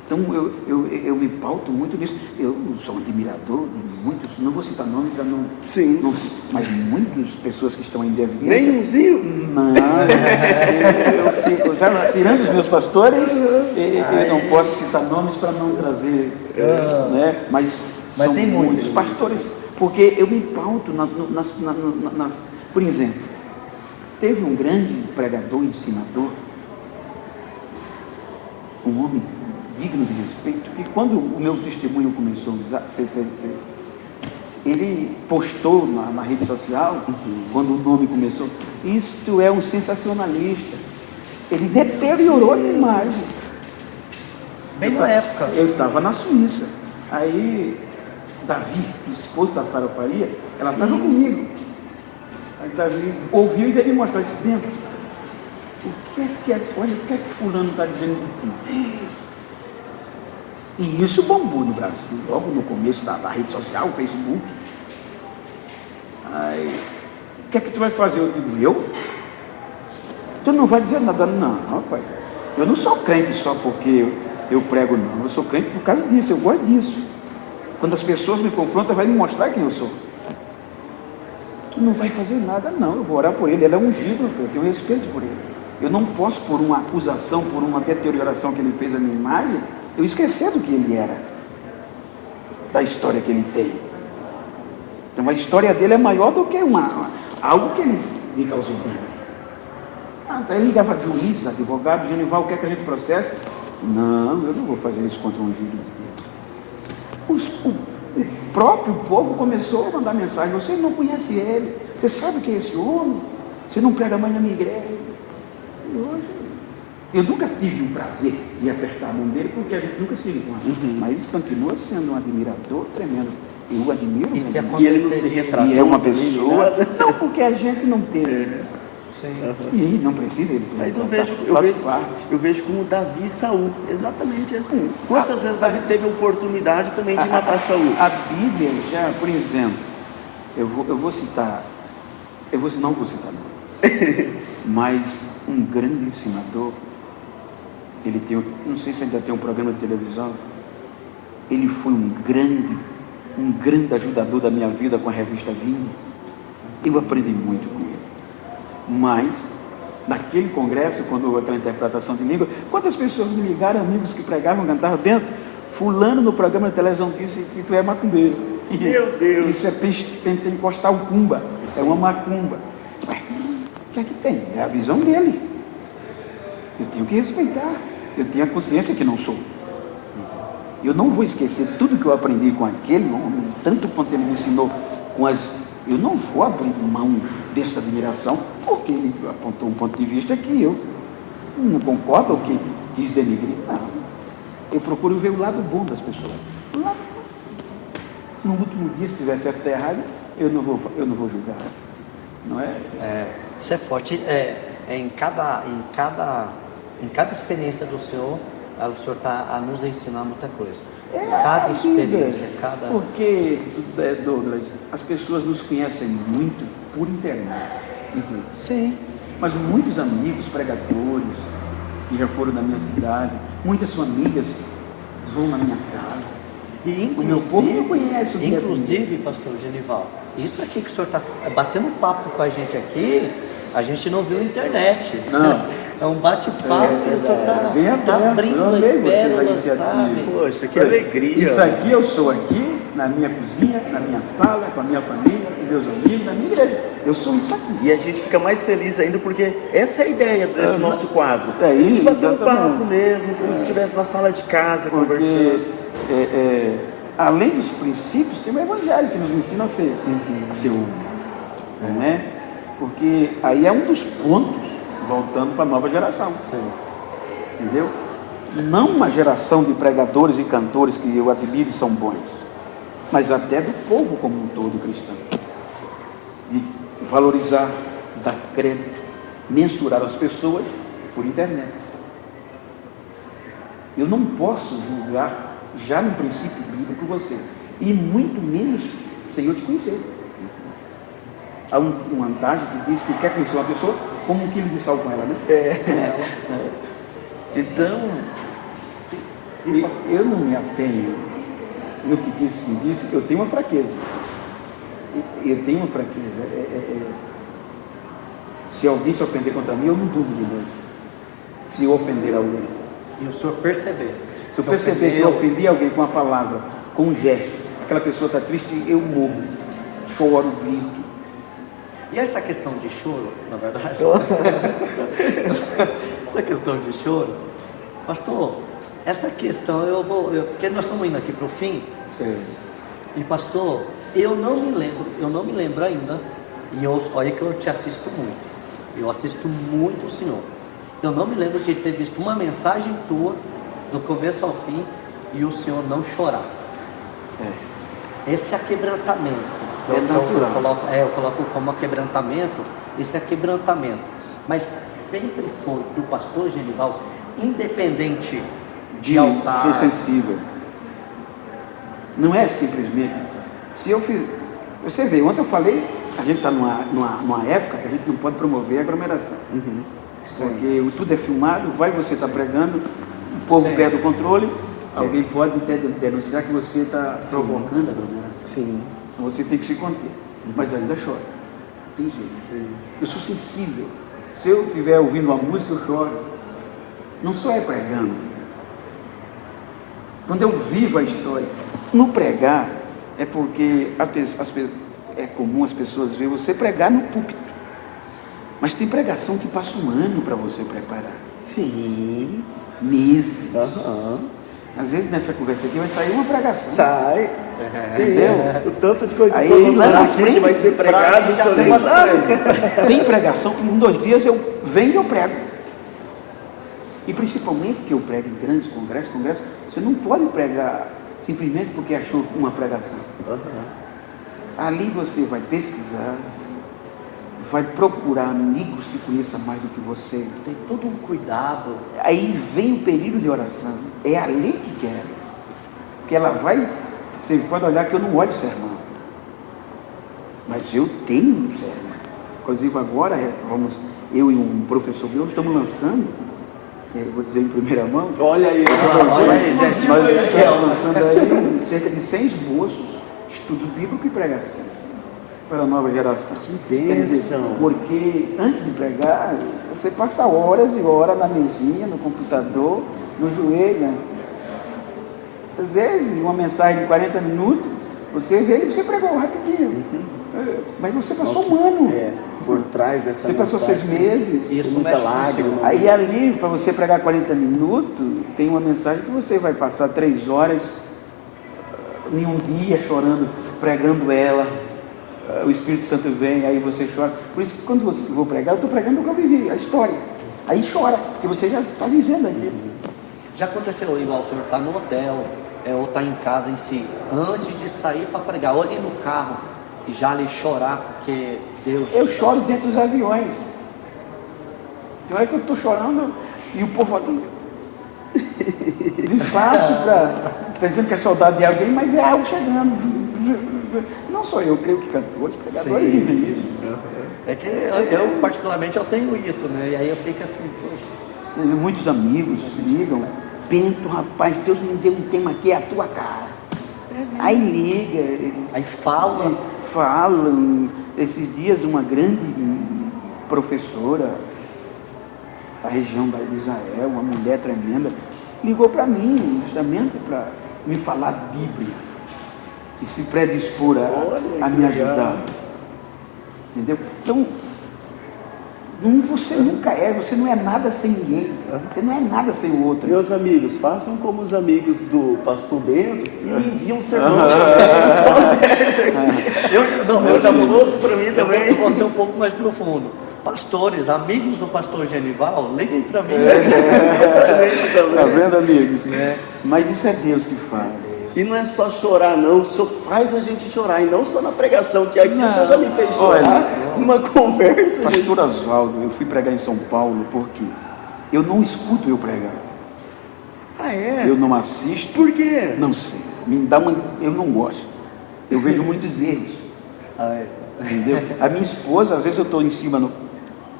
Então, eu me pauto muito nisso. Eu sou um admirador de muitos, não vou citar nomes para não... Sim. Não, mas muitas pessoas que estão em evidência... Nenhumzinho? Não, eu fico, sabe, tirando os meus pastores, eu não posso citar nomes para não trazer, né? Mas são tem muitos pastores, porque eu me pauto por exemplo, teve um grande pregador, ensinador, um homem digno de respeito, que quando o meu testemunho começou a ser ele postou na rede social, quando o nome começou, isto é um sensacionalista. Ele deteriorou demais. Bem na época. Eu estava na Suíça. Aí, Davi, esposo da Sara Faria, ela estava comigo. Aí Davi ouviu e veio me mostrar isso dentro. Olha, o que é que fulano está dizendo de ti? E isso bombou no Brasil, logo no começo da rede social, o Facebook. Aí, o que é que tu vai fazer? Eu digo, eu? Tu não vai dizer nada, não, rapaz. Eu não sou crente só porque eu prego, não. Eu sou crente por causa disso, eu gosto disso. Quando as pessoas me confrontam, vai me mostrar quem eu sou. Tu não vai fazer nada, não. Eu vou orar por ele, ele é ungido, eu tenho respeito por ele. Eu não posso, por uma acusação, por uma deterioração que ele fez à minha imagem, eu esquecer do que ele era, da história que ele tem. Então a história dele é maior do que algo que ele me causou dano. Então ele ligava juiz, advogado, Genival, quer que a gente processe? Não, eu não vou fazer isso contra um ungido de Deus. O próprio povo começou a mandar mensagem, você não conhece ele, você sabe quem é esse homem, você não prega mais na minha igreja. E hoje, eu nunca tive o prazer de apertar a mão dele, porque a gente nunca se encontra, mas continua sendo um admirador tremendo. Eu admiro E se E ele não se retratou. e é uma também, pessoa. nada. Não, porque a gente não teve. E não precisa ele. Mas faz parte. eu vejo como Davi e Saul, exatamente assim. Quantas vezes Davi teve a oportunidade também de matar Saul? A Bíblia já, por exemplo, eu vou citar, não vou citar não, mas um grande ensinador, ele tem, não sei se ainda tem um programa de televisão, ele foi um grande ajudador da minha vida com a revista Vinha. Eu aprendi muito com ele. Mas, naquele congresso, quando houve aquela interpretação de língua, quantas pessoas me ligaram, amigos que pregavam, cantavam dentro? Fulano no programa de televisão disse que tu é macumbeiro. Meu Deus! Isso é pentecostal cumba, é uma macumba. Ué, o que é que tem? É a visão dele. Eu tenho que respeitar. Eu tenho a consciência que não sou. Eu não vou esquecer tudo que eu aprendi com aquele homem, tanto quanto ele me ensinou com as... Eu não vou abrir mão dessa admiração, porque ele apontou um ponto de vista que eu não concordo ou que quis denigrir. Não. Eu procuro ver o lado bom das pessoas. O lado bom. No último dia, se tiver certo ou errado, eu não vou julgar. Não é? Isso é forte. Em cada experiência do Senhor, o Senhor está a nos ensinar muita coisa. Cada experiência, cada... Porque, Douglas, as pessoas nos conhecem muito por internet. Sim. Mas muitos amigos pregadores que já foram na minha cidade, muitas famílias vão na minha casa. E O meu povo não conhece o dia a dia. Inclusive, pastor Genival, isso aqui que o senhor está batendo papo com a gente aqui, a gente não viu na internet. Não. É um bate-papo que o senhor está abrindo a pérola, sabe? Poxa, que alegria! Isso aqui eu sou aqui, na minha cozinha, na minha sala, com a minha família, com meus amigos, na minha igreja. Eu sou isso aqui. E a gente fica mais feliz ainda porque essa é a ideia desse nosso quadro. É A gente isso, bater um exatamente. papo mesmo, como se estivesse na sala de casa Porque, conversando. além dos princípios, tem o Evangelho que nos ensina a ser humano. Né? Porque aí é um dos pontos, voltando para a nova geração. Sim. Entendeu? não uma geração de pregadores e cantores que eu admiro e são bons, mas até do povo como um todo cristão. De valorizar, dar crédito, mensurar as pessoas por internet. Eu não posso julgar já no princípio bíblico você, e muito menos sem eu te conhecer. Há um antágio que diz que quer conhecer uma pessoa como um quilo de sal com ela, né? Então, eu não me atenho no que disse, eu tenho uma fraqueza. Eu tenho uma fraqueza. Se alguém se ofender contra mim, eu não duvido de Deus. Se eu ofender alguém. E o senhor perceber. Se eu perceber que eu ofendi alguém com uma palavra, com um gesto, aquela pessoa está triste, eu morro, choro, grito. E essa questão de choro, na verdade, essa questão de choro, pastor, essa questão porque nós estamos indo aqui para o fim. Sim. E pastor, eu não me lembro ainda, e olha que eu te assisto muito, eu assisto muito o senhor. Eu não me lembro de ter visto uma mensagem tua, do começo ao fim, e o senhor não chorar. Esse aquebrantamento, eu coloco como aquebrantamento, esse aquebrantamento, mas sempre foi do pastor Genival, independente de altar. Ser sensível. Não é simplesmente. Se eu fiz. Você vê, ontem eu falei, a gente está numa época que a gente não pode promover aglomeração. Porque tudo é filmado, você está pregando, o povo perde o controle, alguém pode denunciar que você está provocando a aglomeração. Sim. Então você tem que se conter, mas ainda chora. Tem jeito. Sim. Eu sou sensível. Se eu estiver ouvindo uma música, eu choro. Não só é pregando. Quando eu vivo a história. No pregar, é porque é comum as pessoas verem você pregar no púlpito. Mas tem pregação que passa um ano para você preparar. Sim. Meses. Às vezes nessa conversa aqui vai sair uma pregação. Sai. Entendeu? O tanto de coisa Aí, que lá na aqui frente, que vai ser pregado, o senhor nem sabe. Tem pregação que em 2 dias eu venho e eu prego. E principalmente que eu prego em grandes congressos, você não pode pregar simplesmente porque achou uma pregação. Ali você vai pesquisar, vai procurar amigos que conheçam mais do que você. Tem todo um cuidado. Aí vem o período de oração. É ali que quer. Porque ela vai. Você pode olhar que eu não olho o sermão. Mas eu tenho um sermão. Inclusive agora, eu e um professor meu estamos lançando, eu vou dizer em primeira mão. Olha aí, Nós estamos lançando aí cerca de 100 esboços, estudos bíblicos e pregação para a nova geração. Que bênção! Porque antes de pregar, você passa horas e horas na mesinha, no computador, no joelho. Né? Às vezes, uma mensagem de 40 minutos, você vê e você pregou rapidinho. Mas você passou um ano. Por trás dessa você passou 6 meses. Isso, muita lágrima. Aí ali, para você pregar 40 minutos, tem uma mensagem que você vai passar 3 horas em um dia chorando, pregando ela. O Espírito Santo vem, aí você chora. Por isso que quando eu vou pregar, eu estou pregando o que eu vivi, a história. Aí chora, porque você já está vivendo aquilo. Já aconteceu igual o senhor está no hotel, ou está em casa em si, antes de sair para pregar, ou ali no carro, e já ali chorar, porque Deus... Eu choro dentro dos aviões. Tem hora que eu estou chorando e o povo fala... Me faço pensando que é saudade de alguém, mas é algo chegando. Não só eu, creio que cantores, pregadores vivem isso. É que eu particularmente eu tenho isso, né? E aí eu fico assim, poxa. Muitos amigos ligam, Bento, rapaz, Deus me deu um tema aqui, é a tua cara. Aí liga. Aí falam. Esses dias uma grande professora da região de Israel, uma mulher tremenda, ligou para mim, justamente para me falar de Bíblia e se predispor a me ajudar. Entendeu? Então, você nunca você não é nada sem ninguém, você não é nada sem o outro. Meus amigos, façam como os amigos do pastor Bento e enviam um sermão. Eu já famoso para mim também. Eu vou ser um pouco mais profundo. pastores, amigos do pastor Genival, liguem para mim. Tá vendo, amigos? É. Mas isso é Deus que faz. E não é só chorar, não. O Senhor faz a gente chorar. E não só na pregação, que aqui Não. o Senhor já me fez chorar. Olha, numa conversa. gente. Pastor Oswaldo, eu fui pregar em São Paulo porque eu não escuto eu pregar. Ah, é? Eu não assisto. Por quê? Não sei. Eu não gosto. Eu vejo muitos erros. Entendeu? A minha esposa, às vezes eu estou em cima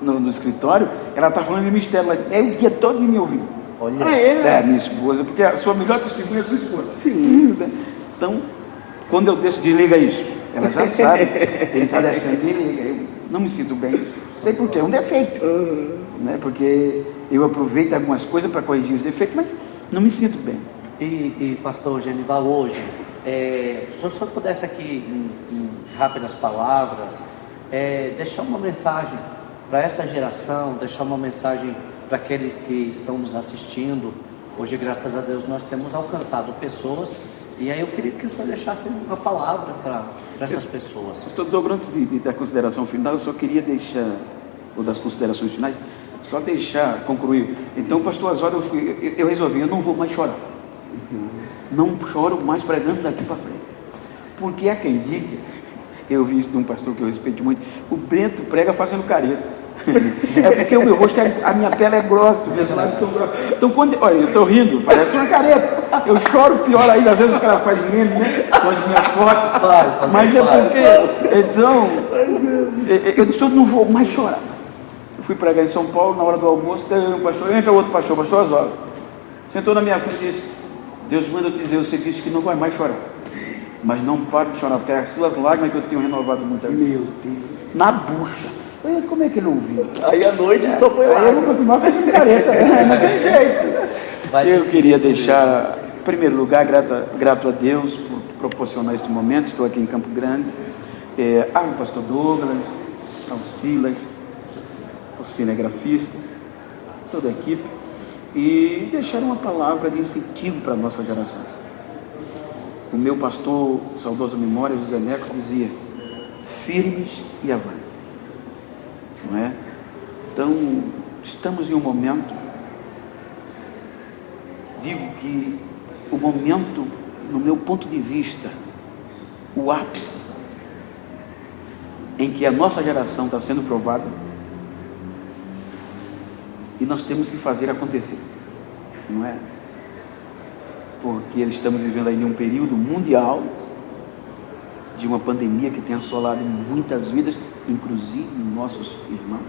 no escritório, ela está falando de mistério, ela é o dia todo me ouvindo. Olha. Ah, é? Minha esposa, porque a sua melhor testemunha é a sua esposa. Sim. Então, quando eu desço, desliga isso. Ela já sabe. Ele está descendo, desliga. Eu não me sinto bem. Sei por quê, é um defeito. Né? Porque eu aproveito algumas coisas para corrigir os defeitos, mas não me sinto bem. E pastor Genival, hoje, se o senhor pudesse aqui, em rápidas palavras, deixar uma mensagem para essa geração, deixar uma mensagem para aqueles que estão nos assistindo. Hoje, graças a Deus, nós temos alcançado pessoas, e aí eu queria que o senhor deixasse uma palavra para essas pessoas. Pastor Douglas, antes da consideração final, eu só queria deixar, ou das considerações finais, só deixar concluir. Então, pastor Oswaldo, eu resolvi, eu não vou mais chorar. Não choro mais pregando daqui para frente. Porque há quem diga, eu vi isso de um pastor que eu respeito muito, o Brento prega fazendo careta. É porque o meu rosto, a minha pele é grossa, os meus lábios são grossos. Então, olha, eu estou rindo, parece uma careta. Eu choro pior ainda, às vezes os caras fazem meme, né? Com as minhas fotos. Mas é porque, então, eu disse, eu não vou mais chorar. Eu fui pregar em São Paulo, na hora do almoço, teve um pastor, entra outro pastor Oswaldo. Sentou na minha frente e disse, Deus manda eu te dizer, você disse que não vai mais chorar. Mas não pare de chorar, porque as suas lágrimas que eu tenho renovado muitas vezes. Meu Deus. Na bucha. Como é que ele ouviu? Aí à noite só foi lá. Aí eu vou continuar fazendo careta, não tem jeito. Eu queria deixar, em primeiro lugar, grato a Deus por proporcionar este momento. Estou aqui em Campo Grande, ao pastor Douglas, ao Silas, ao cinegrafista, toda a equipe, e deixar uma palavra de incentivo para a nossa geração. O meu pastor, saudosa memória, José Neco, dizia, firmes e avantes. Não é? Então, estamos em um momento, digo que o momento, no meu ponto de vista, o ápice em que a nossa geração está sendo provada, e nós temos que fazer acontecer, não é? Porque estamos vivendo aí um período mundial de uma pandemia que tem assolado muitas vidas, inclusive nossos irmãos.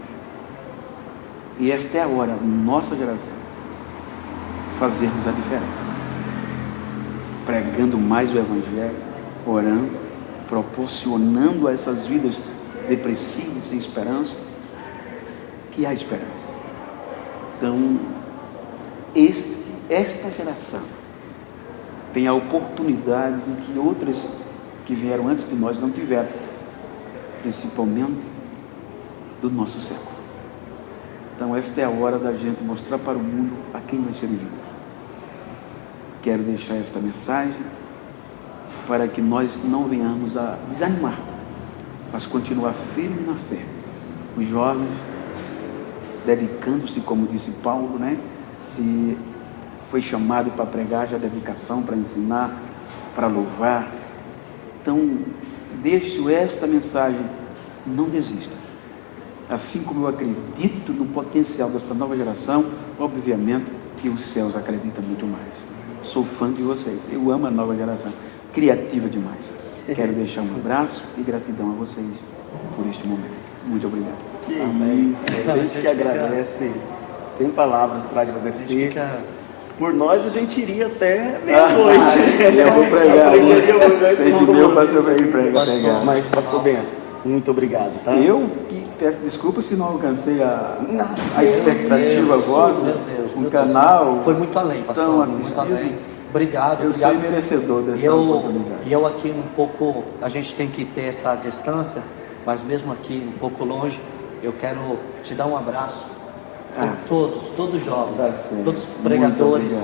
E esta é a hora, nossa geração, fazermos a diferença. Pregando mais o Evangelho, orando, proporcionando a essas vidas depressivas, sem esperança, que há esperança. Então, esta geração tem a oportunidade de que outras que vieram antes de nós não tiveram, principalmente do nosso século. Então esta é a hora da gente mostrar para o mundo a quem nós servimos. Quero deixar esta mensagem para que nós não venhamos a desanimar, mas continuar firme na fé. Os jovens dedicando-se, como disse Paulo, né? Se foi chamado para pregar, já dedicação para ensinar, para louvar. Então, deixo esta mensagem, não desista. Assim como eu acredito no potencial desta nova geração, obviamente que os céus acreditam muito mais. Sou fã de vocês, eu amo a nova geração, criativa demais. Quero deixar um abraço e gratidão a vocês por este momento. Muito obrigado. Que isso, a gente que agradece, tem palavras para agradecer. Por nós a gente iria até meia-noite. Eu vou pregar. Aprenderia pregar. Mas, pastor Bento, muito obrigado, tá? Eu que peço desculpas se não alcancei a expectativa vossa, o canal. Foi muito além, pastor, muito além. Obrigado. Eu sou merecedor dessa oportunidade. E eu aqui um pouco, a gente tem que ter essa distância, mas mesmo aqui um pouco longe, eu quero te dar um abraço. Todos jovens, todos pregadores,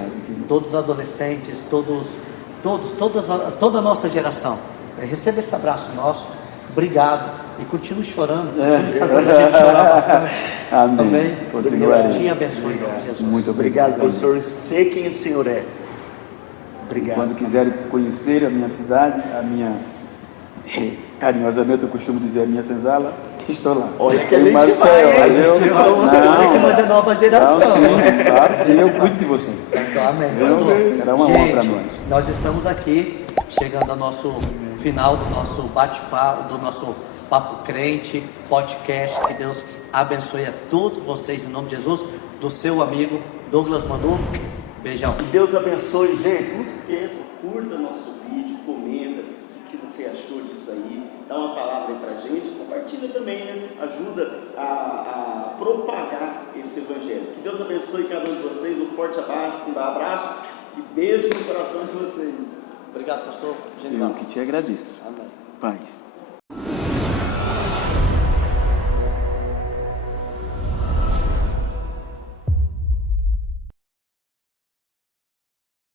todos adolescentes, toda a nossa geração. Receba esse abraço nosso. Obrigado e continue chorando, continue fazendo a gente chorar bastante. Amém. Também. Continuarei. Deus te abençoe, em nome de Jesus. Muito Obrigado pelo obrigado. senhor ser quem o senhor é. Obrigado. Quando quiserem conhecer a minha cidade, a minha, carinhosamente eu costumo dizer a minha senzala, estou lá. Olha que a Eu, gente Marcel, vai, hein? mas eu- A gente vai. Olha que nós é nova geração. Sim, eu cuido de você. Pastor, amém. Viu? Pastor, Será uma honra para gente, nós. nós estamos aqui, chegando ao nosso final do nosso bate-papo, do nosso Papo Crente podcast. Que Deus abençoe a todos vocês, em nome de Jesus, do seu amigo Douglas Manu. Beijão. Que Deus abençoe, gente. Não se esqueça, curta nosso vídeo, comenta o que você achou disso aí, dá uma palavra aí pra gente, compartilha também, né? Ajuda a propagar esse evangelho. Que Deus abençoe cada um de vocês. Um forte abraço e beijo no coração de vocês. Obrigado, pastor. Eu que te agradeço. Amém. Paz.